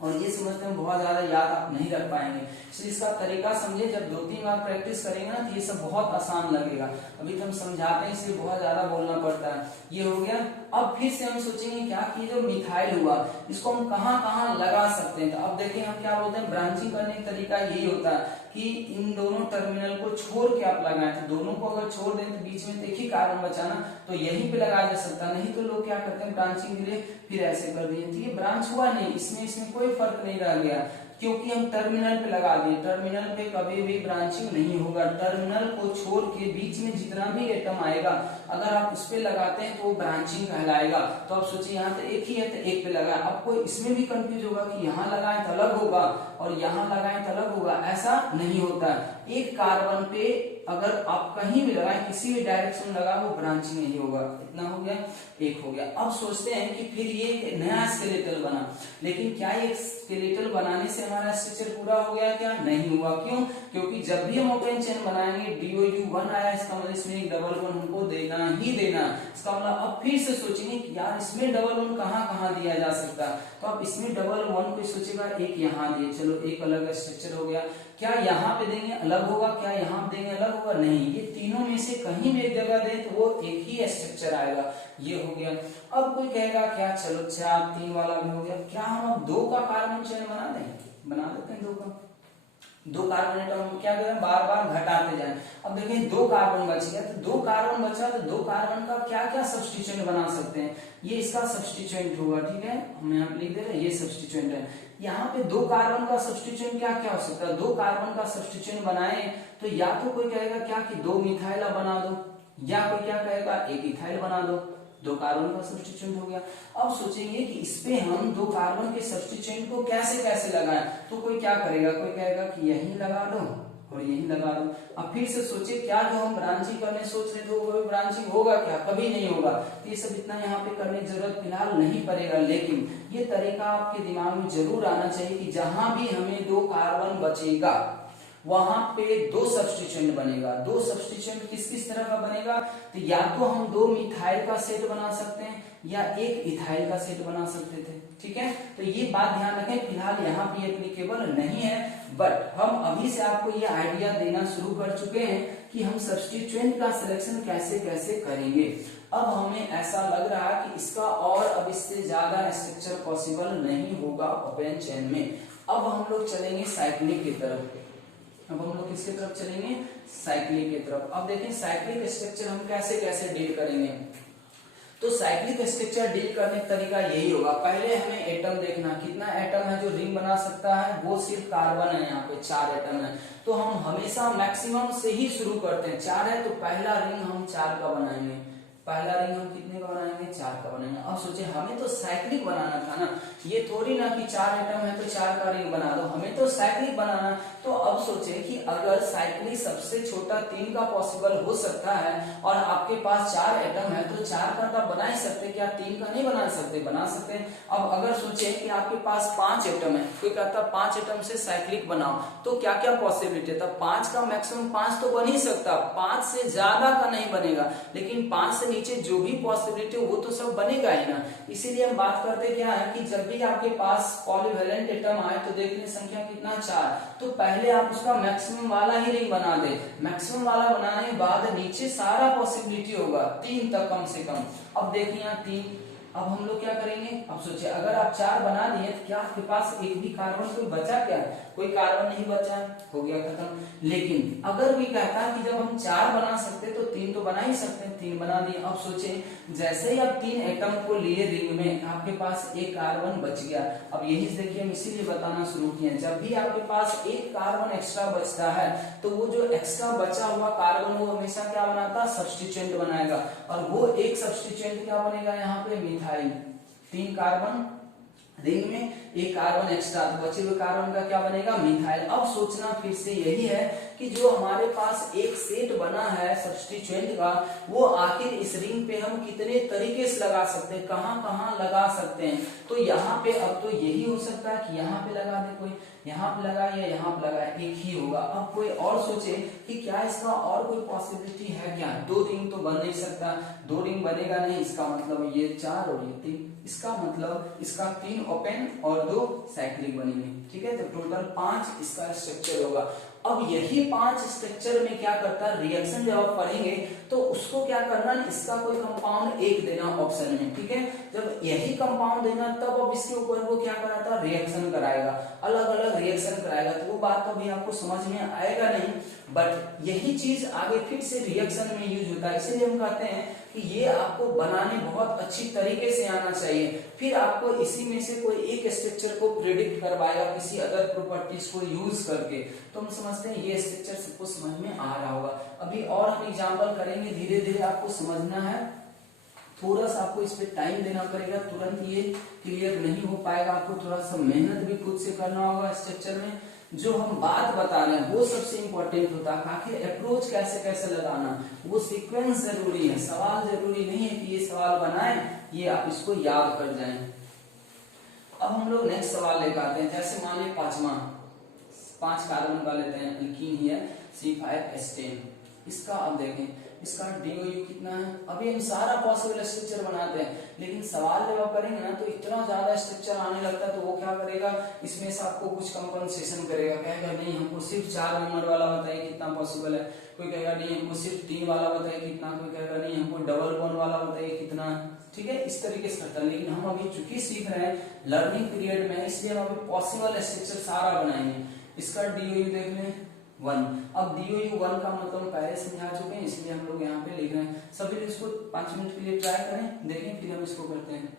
और ये समझते हैं बहुत ज्यादा याद आप नहीं रख पाएंगे, इसलिए इसका तरीका समझे। जब 2-3 बार प्रैक्टिस करेंगे ना तो ये सब बहुत आसान लगेगा। अभी तो हम समझाते हैं इसलिए बहुत ज्यादा बोलना पड़ता है। ये हो गया। अब फिर से हम सोचेंगे क्या कि जो मिथाइल हुआ इसको हम कहाँ कहाँ लगा सकते हैं। तो अब देखें हम क्या बोलते हैं, ब्रांचिंग करने का तरीका यही होता है कि इन दोनों टर्मिनल को छोड़ के आप लगाएं। तो दोनों को अगर छोड़ दें तो बीच में एक ही कार्बन बचाना, तो यहीं पे लगाया जा सकता है। नहीं तो लोग क्या करते हैं ब्रांचिंग के लिए फिर ऐसे कर दिए, तो ये ब्रांच हुआ नहीं, इसमें कोई फर्क नहीं रह गया क्योंकि हम टर्मिनल पे लगा दिए। टर्मिनल पे कभी भी ब्रांचिंग नहीं होगा। टर्मिनल को छोड़ के बीच में जितना भी एटम आएगा अगर आप उस पे लगाते हैं तो वो ब्रांचिंग कहलाएगा। तो आप सोचिए यहाँ तो एक ही है तो एक पे लगाए। अब कोई इसमें भी कंफ्यूज होगा कि यहाँ लगाएं तो अलग होगा और यहाँ लगाएं तो अलग होगा, ऐसा नहीं होता। एक कार्बन पे अगर आप कहीं भी लगाएं, किसी भी डायरेक्शन में लगाए, वो ब्रांचिंग नहीं होगा। इतना हो गया, एक हो गया। अब सोचते हैं कि फिर ये नया स्केलेटल बना, लेकिन क्या ये स्केलेटल बनाने से हमारा स्ट्रक्चर पूरा हो गया क्या, नहीं हुआ। क्यों, क्योंकि जब भी हम ओपन चेन बनाएंगे DOU1 आया, इसका मतलब इसमें एक डबल बॉन्ड हमको देना ही देना। इसका मतलब अब फिर से सोचेंगे कि यार इसमें डबल बॉन्ड कहाँ कहाँ दिया जा सकता है। तो अब इसमें डबल बॉन्ड को सोचेगा, एक यहाँ दिए, चलो एक अलग स्ट्रक्चर हो गया। क्या यहाँ पे देंगे अलग होगा, क्या यहाँ पे देंगे अलग होगा, नहीं। ये तीनों में से कहीं भी एक जगह दे तो वो एक ही स्ट्रक्चर आएगा। ये हो गया। अब कोई कहेगा क्या, चलो 4-3 वाला भी हो गया, क्या हम अब 2 का कार्बन चेन बना दें, बना देते हैं 2 का। 2 कार्बन एटम हम क्या करें, बार बार घटाते जाएं। अब देखें 2 कार्बन बच गया, तो 2 कार्बन बचा तो 2 कार्बन का क्या क्या सब्स्टिट्यूएंट बना सकते हैं। ये इसका सब्स्टिट्यूएंट होगा, ठीक है, हम यहाँ लिख दे रहे हैं, ये सब्स्टिट्यूएंट है। यहाँ पे 2 कार्बन का सब्स्टिट्यूएंट क्या क्या हो सकता है, 2 कार्बन का सब्स्टिट्यूएंट बनाए तो या तो कोई कहेगा क्या कि 2 मिथाइल बना दो, या कोई क्या कहेगा 1 इथाइल बना दो। 2 कार्बन का सब्स्टिट्यूएंट हो गया। अब सोचेंगे कि इस पे हम 2 कार्बन के सब्स्टिट्यूएंट को कैसे कैसे लगाएं। तो कोई क्या करेगा, कोई कहेगा कि यहीं लगा दो और यहीं लगा दो। अब फिर से सोचे क्या जो हम ब्रांचिंग करने सोच रहे थे वो ब्रांचिंग होगा क्या, कभी नहीं होगा। तो ये सब इतना यहाँ पे करने की जरूरत फिलहाल नहीं पड़ेगा, लेकिन ये तरीका आपके दिमाग में जरूर आना चाहिए कि जहां भी हमें 2 कार्बन बचेगा वहां पे 2 सब्स्टिट्यूएंट बनेगा। 2 सब्स्टिट्यूएंट किस किस तरह का बनेगा, तो या तो हम 2 मिथाइल का सेट बना सकते हैं या 1 इथाइल का सेट बना सकते थे, ठीक है। तो ये बात ध्यान रखें, फिलहाल यहाँ पे एप्लीकेबल नहीं है, बट हम अभी से आपको ये आइडिया देना शुरू कर चुके हैं कि हम सब्स्टिट्यूएंट का सिलेक्शन कैसे कैसे करेंगे। अब हमें ऐसा लग रहा है कि इसका और अब इससे ज्यादा स्ट्रक्चर पॉसिबल नहीं होगा ओपन चेन में। अब हम लोग चलेंगे साइक्लिक की तरफ। अब हम लोग किसकी तरफ चलेंगे, साइक्लिक की तरफ। अब देखें साइक्लिक स्ट्रक्चर हम कैसे कैसे डील करेंगे। तो साइक्लिक स्ट्रक्चर डील करने का तरीका यही होगा, पहले हमें एटम देखना, कितना एटम है जो रिंग बना सकता है, वो सिर्फ कार्बन है, यहाँ पे 4 एटम है। तो हम हमेशा मैक्सिमम से ही शुरू करते हैं, 4 है तो पहला रिंग हम 4 का बनाएंगे, पहला रिंग हम कितने का बनाएंगे, 4 का बनाएंगे। अब सोचे हमें तो साइक्लिक बनाना था ना, ये थोड़ी ना कि 4 एटम है तो 4 का रिंग बना दो, हमें तो साइक्लिक बनाना। तो अब सोचे कि अगर साइक्लिक सबसे छोटा 3 का पॉसिबल हो सकता है और आपके पास 4 एटम है तो 4 का तो बना ही सकते, क्या 3 का नहीं बना सकते, बना सकते हैं। अब अगर सोचे कि आपके पास 5 एटम है, कोई कहता 5 एटम से साइक्लिक बनाओ, तो क्या क्या पॉसिबिलिटी है, तब 5 का मैक्सिमम 5 तो बन ही सकता, 5 से ज्यादा का नहीं बनेगा, लेकिन 5 से नीचे जो भी पॉसिबिलिटी वो तो सब बनेगा ही ना। इसीलिए हम बात करते क्या है कि जब भी आपके पास पॉलीवैलेंट एटम आए तो देखने संख्या कितना 4, तो पहले आप उसका मैक्सिमम वाला ही रिंग बना दे, मैक्सिमम वाला बनाने के बाद नीचे सारा पॉसिबिलिटी होगा 3 तक कम से कम। अब देखिए यहाँ 3, अब हम लोग क्या करेंगे, अब सोचिए अगर आप 4 बना दिए तो क्या आपके पास एक भी कार्बन कोई बचा, क्या कोई कार्बन नहीं बचा, हो गया खत्म। लेकिन अगर भी कहता कि जब हम 4 बना सकते तो 3 तो बना ही सकते हैं, 3 बना दिए। अब सोचे जैसे ही आप 3 एटम को लिए रिंग में, आपके पास एक कार्बन बच गया। अब यही देखिए हम इसीलिए बताना शुरू किए, जब भी आपके पास एक कार्बन एक्स्ट्रा बचता है तो वो जो एक्स्ट्रा बचा हुआ कार्बन वो हमेशा क्या बनाता, सब्स्टिट्यूएंट बनाएगा, और वो एक सब्स्टिट्यूएंट क्या बनेगा यहाँ पे, मिथाइल। 3 कार्बन रिंग में, एक कार्बन एक्स्ट्रा, तो बचे हुए कार्बन का क्या बनेगा, मिथाइल। अब सोचना फिर से यही है कि जो हमारे पास एक सेट बना है सब्स्टिट्यूएंट का, वो आखिर इस रिंग पे हम कितने तरीके से लगा सकते हैं, कहां कहां लगा सकते हैं। तो यहाँ पे अब तो यही हो सकता है कि यहाँ पे लगा दे, कोई यहाँ पे लगा या यहाँ पे लगा, एक ही होगा। अब कोई और सोचे कि क्या इसका और कोई पॉसिबिलिटी है क्या, 2 रिंग तो बन नहीं सकता, 2 रिंग बनेगा नहीं, इसका मतलब ये 4 और ये 3, इसका मतलब इसका 3 ओपन और 2 साइक्लिक बनेंगे, ठीक है। तो टोटल 5 इसका स्ट्रक्चर होगा। अब यही 5 स्ट्रक्चर में क्या करता है, रिएक्शन जब आप पढ़ेंगे तो उसको क्या करना, इसका कोई कंपाउंड एक देना ऑप्शन में, ठीक है। जब यही कंपाउंड देना तब अब इसके ऊपर वो क्या कराता, रिएक्शन कराएगा, अलग अलग रिएक्शन कराएगा। तो वो बात तो अभी आपको समझ में आएगा नहीं, बट यही चीज आगे फिर से रिएक्शन में यूज होता है। इसलिए हम कहते हैं कि ये आपको बनाने बहुत अच्छी तरीके से आना चाहिए, फिर आपको इसी में से कोई एक स्ट्रक्चर को प्रिडिक्ट करवाएगा किसी अदर प्रॉपर्टीज को यूज करके। तो हम समझते हैं ये स्ट्रक्चर सबको समझ में आ रहा होगा। अभी और हम एग्जांपल करेंगे, धीरे धीरे आपको समझना है, थोड़ा सा आपको इस पे टाइम देना पड़ेगा, तुरंत ये क्लियर नहीं हो पाएगा, आपको थोड़ा सा मेहनत भी खुद से करना होगा स्ट्रक्चर में। जो हम बात बता रहे हैं वो सबसे इंपॉर्टेंट होता है, आखिर अप्रोच कैसे कैसे लगाना, वो सीक्वेंस जरूरी है, सवाल जरूरी नहीं है कि ये सवाल बनाए, ये आप इसको याद कर जाएं। अब हम लोग नेक्स्ट सवाल लेकर आते हैं, जैसे मान लीजिए 5 कार्बन का लेते हैं, एल्कीन ही है C5H10, इसका अब देखें, इसका DOU कितना है। अभी हम सारा पॉसिबल स्ट्रक्चर बनाते हैं, लेकिन सवाल जब आप करेंगे ना तो इतना ज्यादा स्ट्रक्चर आने लगता है, तो वो क्या करेगा, इसमें से आपको कुछ कंपनसेशन करेगा, कहेगा नहीं हमको सिर्फ 4 नंबर वाला बताइए कितना पॉसिबल है, कोई कहेगा नहीं हमको सिर्फ 3 वाला बताइए कितना, कोई कहेगा नहीं हमको डबल बॉन्ड वाला बताइए कितना, ठीक है। इस तरीके से करता है। लेकिन हम अभी चूंकि सीख रहे हैं लर्निंग पीरियड में, इसलिए हम अभी पॉसिबल स्ट्रक्चर सारा बनाएंगे। इसका DOU देख लें 1। अब DOU 1 का मतलब पहले समझा चुके हैं, इसलिए हम लोग यहाँ पे लिख रहे हैं। सभी इसको 5 मिनट के लिए ट्राई करें, देखें, फिर हम इसको करते हैं।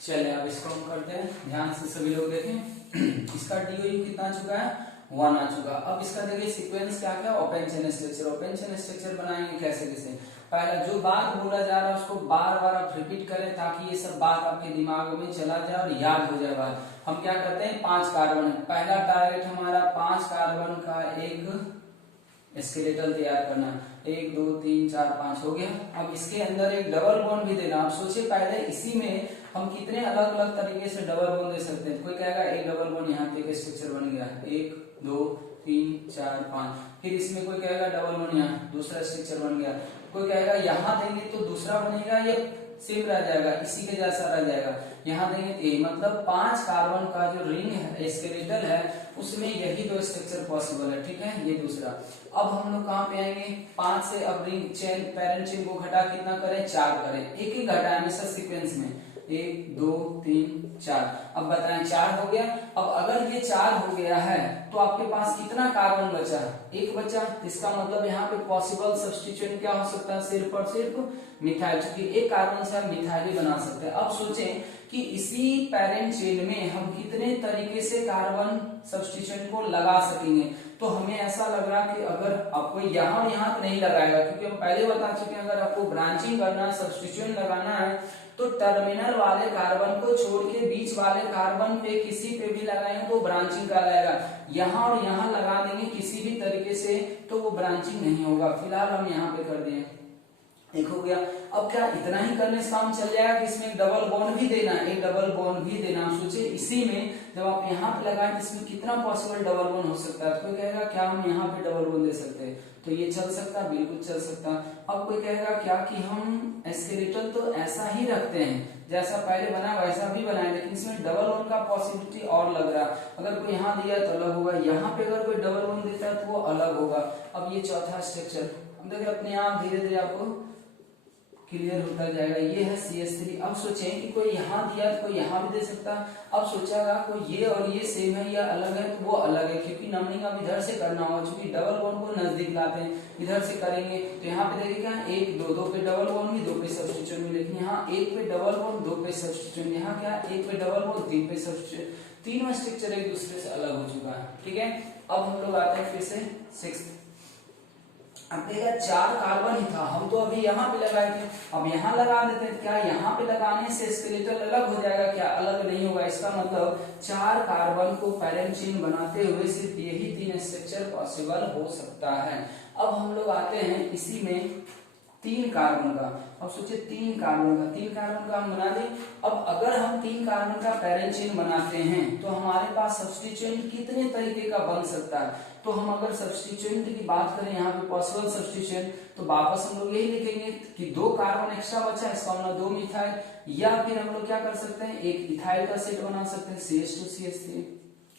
चलिए अब इसको हम करते हैं, ध्यान से सभी लोग देखें। इसका DOU कितना आ चुका है, 1 आ चुका। अब इसका देखिए सीक्वेंस क्या क्या, open chain structure. Open chain structure बनाएंगे कैसे कैसे, पहला जो बात बोला जा रहा है उसको बार बार आप रिपीट करें ताकि ये सब बात आपके दिमाग में चला जाए और याद हो जाए बात। हम क्या करते हैं, 5 कार्बन, पहला टारगेट हमारा 5 कार्बन का एक स्केलेटल तैयार करना, 1 2 3 4 5 हो गया। अब इसके अंदर एक डबल बॉन्ड भी देना। आप सोचिए पहले इसी में हम कितने अलग अलग तरीके से डबल बॉन्ड दे सकते हैं। कोई कहेगा एक डबल बॉन्ड, यहाँ पे एक स्ट्रक्चर बन गया, 1 2 3 4 5। फिर इसमें कोई कहेगा डबल बॉन्ड, यहाँ दूसरा स्ट्रक्चर बन गया। कोई कहेगा यहाँ देंगे तो दूसरा बनेगा, ये सेम रह जाएगा, इसी के जैसा रह जाएगा। यहाँ देंगे मतलब 5 कार्बन का जो रिंग है, स्केलेटल है, उसमें यही 2 स्ट्रक्चर पॉसिबल है, ठीक है। ये दूसरा। अब हम लोग कहाँ पे आएंगे, 5 से अब रिंग चेन, पेरेंट चेन को घटा कितना करें, 4 करें। एक ही घटा हमेशा सीक्वेंस में, 1 2 3 4। अब बताएं 4 हो गया। अब अगर ये 4 हो गया है तो आपके पास कितना कार्बन बचा, 1 बचा। इसका मतलब यहाँ पे पॉसिबल सब्स्टिट्यूएंट क्या हो सकता है, सिर्फ और सिर्फ मिथाइल, क्योंकि एक कार्बन से हम मिथाइल बना सकते हैं। अब सोचें कि इसी पेरेंट चेन में हम कितने तरीके से कार्बन सब्स्टिट्यूएंट को लगा सकेंगे। तो हमें ऐसा लग रहा कि अगर आपको यहाँ और यहाँ नहीं लगाएगा, क्योंकि हम पहले बता चुके हैं अगर आपको ब्रांचिंग करना है, सब्स्टिट्यूशन लगाना है, तो टर्मिनल वाले कार्बन को छोड़ के बीच वाले कार्बन पे किसी पे भी लगाएंगे तो ब्रांचिंग कहलाएगा। यहाँ और यहाँ लगा देंगे किसी भी तरीके से तो वो ब्रांचिंग नहीं होगा। फिलहाल हम यहाँ पे कर दिए, एक हो गया। अब क्या इतना ही करने से काम चल जाएगा कि इसमें एक डबल बॉन्ड भी देना है, एक डबल बॉन्ड भी देना। आप सोचिए इसी में जब आप यहाँ पे लगाएं तो इसमें कितना पॉसिबल डबल बॉन्ड हो सकता है। कोई कहेगा क्या हम यहाँ पे डबल बॉन्ड दे सकते हैं, तो ये चल सकता है, बिल्कुल चल सकता है। अब कोई कहेगा क्या कि हम स्केलेटल तो ऐसा ही रखते हैं, जैसा पहले बना वैसा भी बनाए, लेकिन इसमें डबल बॉन्ड का पॉसिबिलिटी और लग रहा है। अगर कोई यहाँ दिया तो अलग होगा, यहाँ पे अगर कोई डबल बॉन्ड देता है तो वो अलग होगा। अब ये चौथा स्ट्रक्चर हम देखिए अपने आप धीरे धीरे आपको क्लियर होता जाएगा। ये है CH3। अब सोचें कि कोई यहाँ दिया तो कोई यहाँ भी दे सकता है। अब सोचेगा कोई ये और ये सेम है या अलग है, तो वो अलग है, क्योंकि नंबरिंग अब इधर से करना होगा, क्योंकि डबल बॉन्ड को नजदीक लाते हैं, इधर से करेंगे। तो यहाँ पे देखिए क्या 1 2 2 पे डबल बॉन्ड भी, 2 पे सब्स्टिट्यूशन भी, लेकिन यहाँ 1 पे डबल बॉन्ड 2 पे सब्स्टिट्यूशन, यहाँ क्या 1 पे डबल बॉन्ड 3 पे सब्स्टिट्यूशन, तीनों स्ट्रक्चर एक दूसरे से अलग हो चुका है। ठीक है, अब हम लोग आते हैं फिर से 6। अब देखा 4 कार्बन ही था, हम तो अभी यहाँ पे लगाए थे, अब यहाँ लगा देते हैं। क्या यहाँ पे लगाने से स्केलेटल अलग हो जाएगा? क्या अलग नहीं होगा। इसका मतलब 4 कार्बन को पैरेंट चेन बनाते हुए सिर्फ यही 3 स्ट्रक्चर पॉसिबल हो सकता है। अब हम लोग आते हैं इसी में 3 कार्बन का। अब सोचिए 3 कार्बन का हम बना दें। अब अगर हम 3 कार्बन का पैरेंट चेन बनाते हैं तो हमारे पास सब्स्टिट्यूएंट कितने तरीके का बन सकता है। तो हम अगर सब्स्टिट्यूएंट की बात करें यहाँ पे पॉसिबल सब्स्टिट्यूएंट, तो वापस हम लोग यही लिखेंगे कि 2 कार्बन एक्स्ट्रा बचा, इसका मतलब 2 मिथाइल, या फिर हम लोग क्या कर सकते हैं एक इथाइल का सेट बना सकते हैं CH2CH3।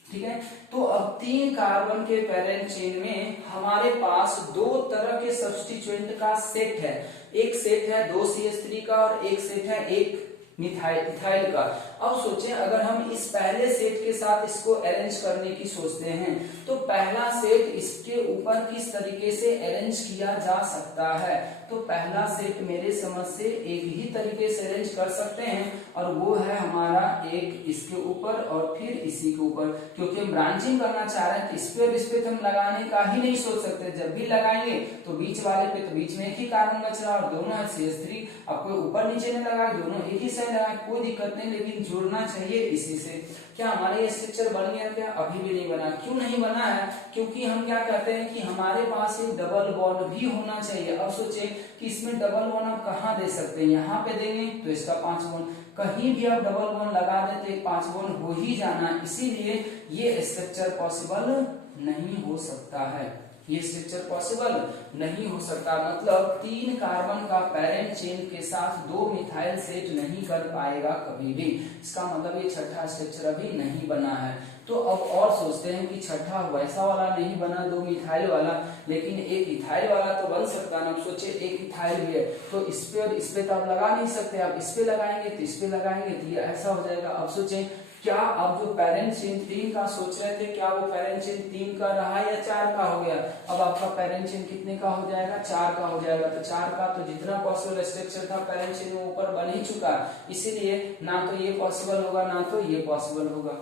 ठीक है, तो अब 3 कार्बन के पैरेंट चेन में हमारे पास 2 तरह के सब्स्टिट्यूएंट का सेट है। एक सेट है 2 CH3 का और एक सेट है 1 इथाइल का। अब सोचें अगर हम इस पहले सेट के साथ इसको अरेंज करने की सोचते हैं तो पहला सेट इसके ऊपर किस तरीके से अरेंज किया जा सकता है। तो पहला सेट मेरे समझ से एक ही तरीके से अरेंज कर सकते हैं, और वो है हमारा एक इसके ऊपर और फिर इसी के ऊपर, क्योंकि हम ब्रांचिंग करना चाह रहे हैं तो इस पे तो हम लगाने का ही नहीं सोच सकते। जब भी लगाएंगे तो बीच वाले पे, तो बीच में एक ही कार्बन बच रहा और दोनों है CH3। अब कोई ऊपर नीचे नहीं लगाए, दोनों एक ही साइड लगाए, कोई दिक्कत नहीं, लेकिन जुड़ना चाहिए इसी से। क्या हमारा ये स्ट्रक्चर बन गया? क्या अभी भी नहीं बना। क्यों नहीं बना है? क्योंकि हम क्या कहते हैं कि हमारे पास एक डबल बॉन्ड भी होना चाहिए। अब सोचे कि इसमें डबल बॉन्ड आप कहाँ दे सकते हैं, यहाँ पे देंगे तो इसका 5 बॉन्ड, कहीं भी आप डबल बॉन्ड लगा देते 5 बॉन्ड हो ही जाना, इसीलिए ये स्ट्रक्चर पॉसिबल नहीं हो सकता है। ये स्ट्रक्चर पॉसिबल नहीं हो सकता, मतलब 3 कार्बन का पैरेंट चेन के साथ 2 मिथाइल सेट नहीं कर पाएगा कभी भी। इसका मतलब ये छठा स्ट्रक्चर अभी नहीं बना है। तो अब और सोचते हैं कि छठा वैसा वाला नहीं बना 2 मिथाइल वाला, लेकिन एक इथाइल वाला तो बन सकता है। अब सोचिए एक इथाइल भी है तो इस पे और इस पे तो आप लगा नहीं सकते, आप इस पे लगाएंगे तो इस पे लगाएंगे तो ये ऐसा हो जाएगा। अब सोचें क्या आप जो पैरेंट चेन 3 का सोच रहे थे, क्या वो पैरेंट चेन 3 का रहा या 4 का हो गया? अब आपका पैरेंट चेन कितने का हो जाएगा? 4 का हो जाएगा। तो 4 का तो जितना पॉसिबल स्ट्रक्चर था पैरेंट चेन में ऊपर बन ही चुका, इसीलिए ना तो ये पॉसिबल होगा ना तो ये पॉसिबल होगा।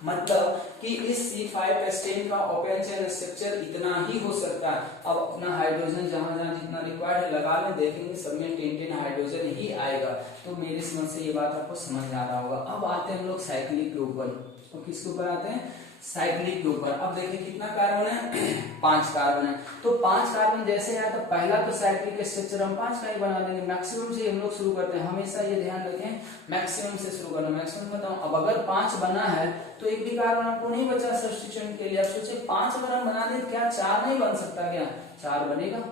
मतलब कि इस C5H10 का ओपन चेन स्ट्रक्चर इतना ही हो सकता है। अब अपना हाइड्रोजन जहां जहां जितना रिक्वायर्ड है लगा लें, देखेंगे सब में 10 हाइड्रोजन ही आएगा। तो मेरी समझ से ये बात आपको समझ आ रहा होगा। अब आते हैं हम लोग साइक्लिक के ऊपर। तो किसके ऊपर आते हैं? साइक्लिक के ऊपर। अब देखिए कितना कार्बन है 5 कार्बन है। तो 5 कार्बन जैसे है तो पहला तो साइक्लिक स्ट्रक्चर हम 5 का ही बना देंगे। मैक्सिमम से हम लोग शुरू करते हैं, हमेशा ये ध्यान रखें मैक्सिमम से शुरू करना। मैक्सिमम बताऊं, अब अगर 5 बना है तो एक भी कार्बन आपको नहीं बचा सब्स्टिट्यूएंट के लिए। अब सोचिए 5 अगर हम बना दें क्या 4 नहीं बन सकता? क्या 4 बनेगा?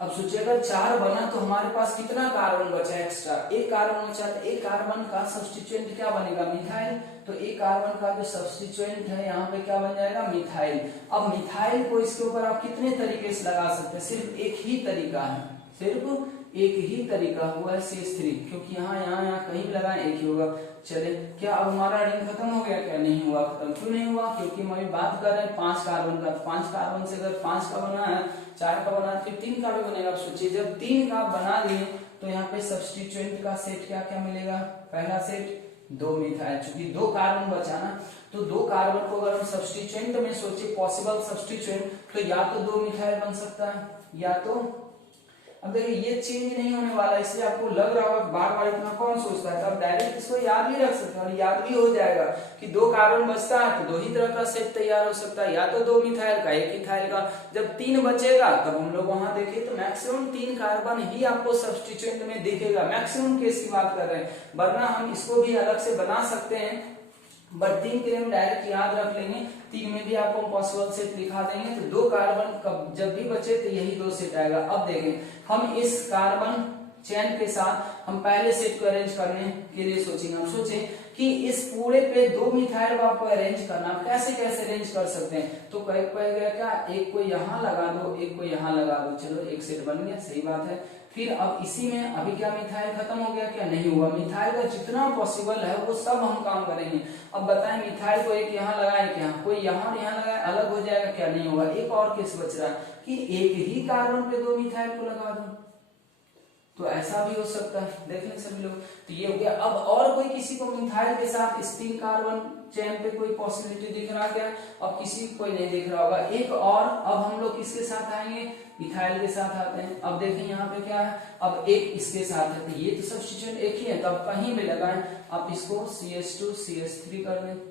अब सोचिए अगर 4 बना तो हमारे पास कितना कार्बन बचा एक्स्ट्रा? एक कार्बन बचा, तो एक कार्बन का सब्स्टिट्यूएंट क्या बनेगा? मिथाइल। तो एक कार्बन का जो सब्स्टिट्यूएंट है यहाँ पे क्या बन जाएगा? मिथाइल। अब मिथाइल को इसके ऊपर आप कितने तरीके से लगा सकते हैं? सिर्फ एक ही तरीका है, सिर्फ एक ही तरीका हुआ है CH3, क्योंकि यहाँ कहीं भी लगाए एक ही होगा। चले, क्या अब हमारा रिंग खत्म हो गया? क्या नहीं हुआ खत्म। क्यों नहीं हुआ? क्योंकि हम अभी बात कर रहे हैं 5 कार्बन का। 5 कार्बन से अगर 5 का बना है, 4 का बना है, फिर 3 का भी बनेगा। अब सोचिए जब 3 का बना लिए तो यहाँ पे सब्स्टिट्यूएंट का सेट क्या क्या मिलेगा? पहला सेट 2 मिथाइल, चूंकि 2 कार्बन बचा ना तो दो कार्बन को अगर हम सब्स्टिट्यूएंट में सोचे, पॉसिबल सब्स्टिट्यूएंट, तो या तो 2 मिथाइल बन सकता है या तो, अब देखिए ये चेंज नहीं होने वाला, इसलिए आपको लग रहा होगा बार बार इतना कौन सोचता है, तो आप डायरेक्ट इसको याद भी रख सकते हैं और याद भी हो जाएगा कि 2 कार्बन बचता है तो 2 ही तरह का सेट तैयार हो सकता है, या तो 2 मिथाइल का, 1 इथाइल का। जब 3 बचेगा तब हम लोग वहां देखें तो मैक्सिमम 3 कार्बन ही आपको सब्स्टिट्यूएंट में दिखेगा, मैक्सिमम केस की बात कर रहे हैं, वरना हम इसको भी अलग से बना सकते हैं, बट 3 के लिए हम डायरेक्ट याद रख लेंगे। 3 में भी आपको पॉसिबल सेट लिखा देंगे, तो 2 कार्बन जब भी बचे तो यही 2 सेट आएगा। अब देखें हम इस कार्बन चेन के साथ हम पहले सेट को अरेंज करने के लिए सोचेंगे। हम सोचें कि इस पूरे पे 2 मिथाइल को आपको अरेंज करना, कैसे कैसे अरेंज कर सकते हैं, तो कहेगा क्या, एक को यहाँ लगा दो, एक को यहाँ लगा दो, चलो एक सेट बन गया, सही बात है। फिर अब इसी में अभी क्या मिथाइल खत्म हो गया, क्या नहीं हुआ, मिथाइल का जितना पॉसिबल है वो सब हम काम करेंगे। अब बताएं मिथाइल को एक यहाँ लगाए, एक यहाँ, कोई यहाँ और यहाँ लगाए, अलग हो जाएगा, क्या नहीं होगा। एक और केस बच रहा है कि एक ही कार्बन पे 2 मिथाइल को लगा दो, तो ऐसा भी हो सकता है, देख लें सभी लोग। तो ये हो गया। अब और कोई किसी को मिथाइल के साथ इस 3 कार्बन चेन पे कोई पॉसिबिलिटी दिख रहा क्या, अब किसी कोई नहीं दिख रहा होगा। एक और, अब हम लोग किसके साथ आएंगे, इथाइल के साथ आते हैं। अब देखें यहाँ पे क्या है, अब एक इसके साथ है, तो ये तो सब्स्टिट्यूएंट एक ही है, तो अब कहीं भी लगाएं आप इसको CH2 CH3 कर दें,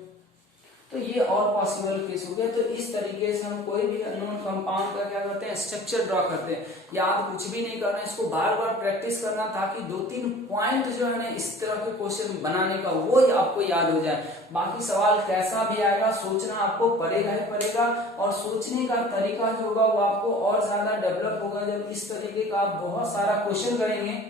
तो ये और पॉसिबल केस हो गया। तो इस तरीके से हम कोई भी अननोन कंपाउंड का क्या करते हैं, स्ट्रक्चर ड्रॉ करते हैं। याद कुछ भी नहीं करना है, इसको बार बार प्रैक्टिस करना, ताकि 2-3 पॉइंट जो है ना इस तरह के क्वेश्चन बनाने का वो आपको याद हो जाए। बाकी सवाल कैसा भी आएगा, सोचना आपको पड़ेगा ही पड़ेगा, और सोचने का तरीका जो होगा वो आपको और ज्यादा डेवलप होगा जब इस तरीके का आप बहुत सारा क्वेश्चन करेंगे।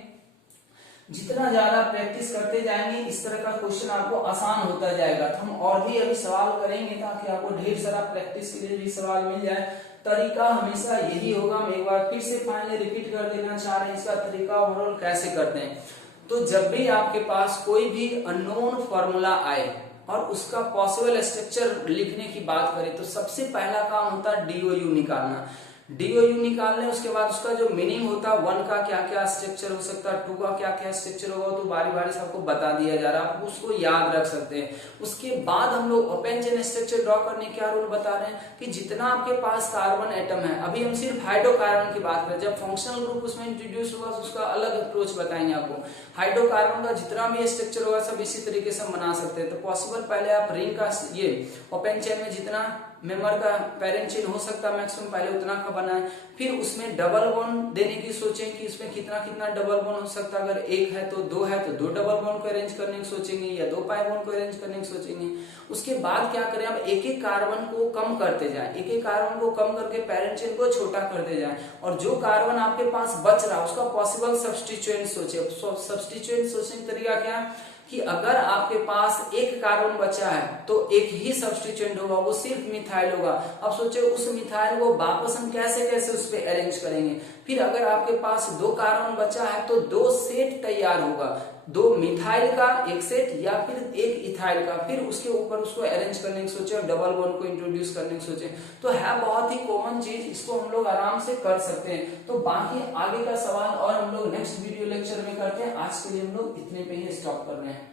जितना ज्यादा प्रैक्टिस करते जाएंगे इस तरह का क्वेश्चन आपको आसान होता जाएगा। तो हम और भी अभी सवाल करेंगे ताकि आपको ढेर सारा प्रैक्टिस के लिए भी सवाल मिल जाए। तरीका हमेशा यही होगा, हम एक बार फिर से फाइनली रिपीट कर देना चाह रहे हैं इसका तरीका ओवरऑल कैसे करते हैं। तो जब भी आपके पास कोई भी अननोन फॉर्मूला आए और उसका पॉसिबल स्ट्रक्चर लिखने की बात करें, तो सबसे पहला काम होता है DOU निकालना। DOU निकालने, उसके बाद उसका जो मीनिंग होता है, 1 का क्या क्या स्ट्रक्चर हो सकता है, 2 का क्या क्या स्ट्रक्चर होगा, तो बारी बारी से आपको बता दिया जा रहा है, आप उसको याद रख सकते हैं। उसके बाद हम लोग ओपन चेन स्ट्रक्चर ड्रॉ करने क्या रूल बता रहे हैं कि जितना आपके पास कार्बन एटम है, अभी हम सिर्फ हाइड्रोकार्बन की बात करें, जब फंक्शनल ग्रुप उसमें इंट्रोड्यूस होगा तो उसका अलग अप्रोच बताएंगे आपको। हाइड्रोकार्बन का जितना भी स्ट्रक्चर होगा सब इसी तरीके से बना सकते हैं। तो पॉसिबल पहले आप रिंग का ये ओपन चेन में जितना मेंबर का पेरेंट चेन हो सकता है मैक्सिमम पहले उतना का बनाए, फिर उसमें डबल बॉन्ड देने की सोचें कि इसमें कितना कितना डबल बॉन्ड हो सकता है। अगर 1 है तो 2 है तो 2 डबल बॉन्ड को अरेंज करने की सोचेंगे, या 2 पाई बॉन्ड को अरेंज करने की सोचेंगे। उसके बाद क्या करें, अब एक एक कार्बन को कम करते जाएं, एक एक कार्बन को कम करके पेरेंट चेन को छोटा करते जाएं, और जो कार्बन आपके पास बच रहा है उसका पॉसिबल सब्स्टिट्यूएंट सोचे। सब्स्टिट्यूएंट सोचने का तरीका क्या है कि अगर आपके पास एक कार्बन बचा है तो एक ही सब्स्टिट्यूएंट होगा, वो सिर्फ मिथाइल होगा। अब सोचे उस मिथाइल को वापस हम कैसे कैसे उस पे अरेंज करेंगे। फिर अगर आपके पास 2 कार्बन बचा है तो 2 सेट तैयार होगा, 2 मिथाइल का एक सेट या फिर 1 इथाइल का, फिर उसके ऊपर उसको अरेंज करने की सोचे और डबल बॉन्ड को इंट्रोड्यूस करने की सोचे। तो है बहुत ही कॉमन चीज, इसको हम लोग आराम से कर सकते हैं। तो बाकी आगे का सवाल और हम लोग नेक्स्ट वीडियो लेक्चर में करते हैं। आज के लिए हम लोग इतने पे ही स्टॉप कर रहे हैं।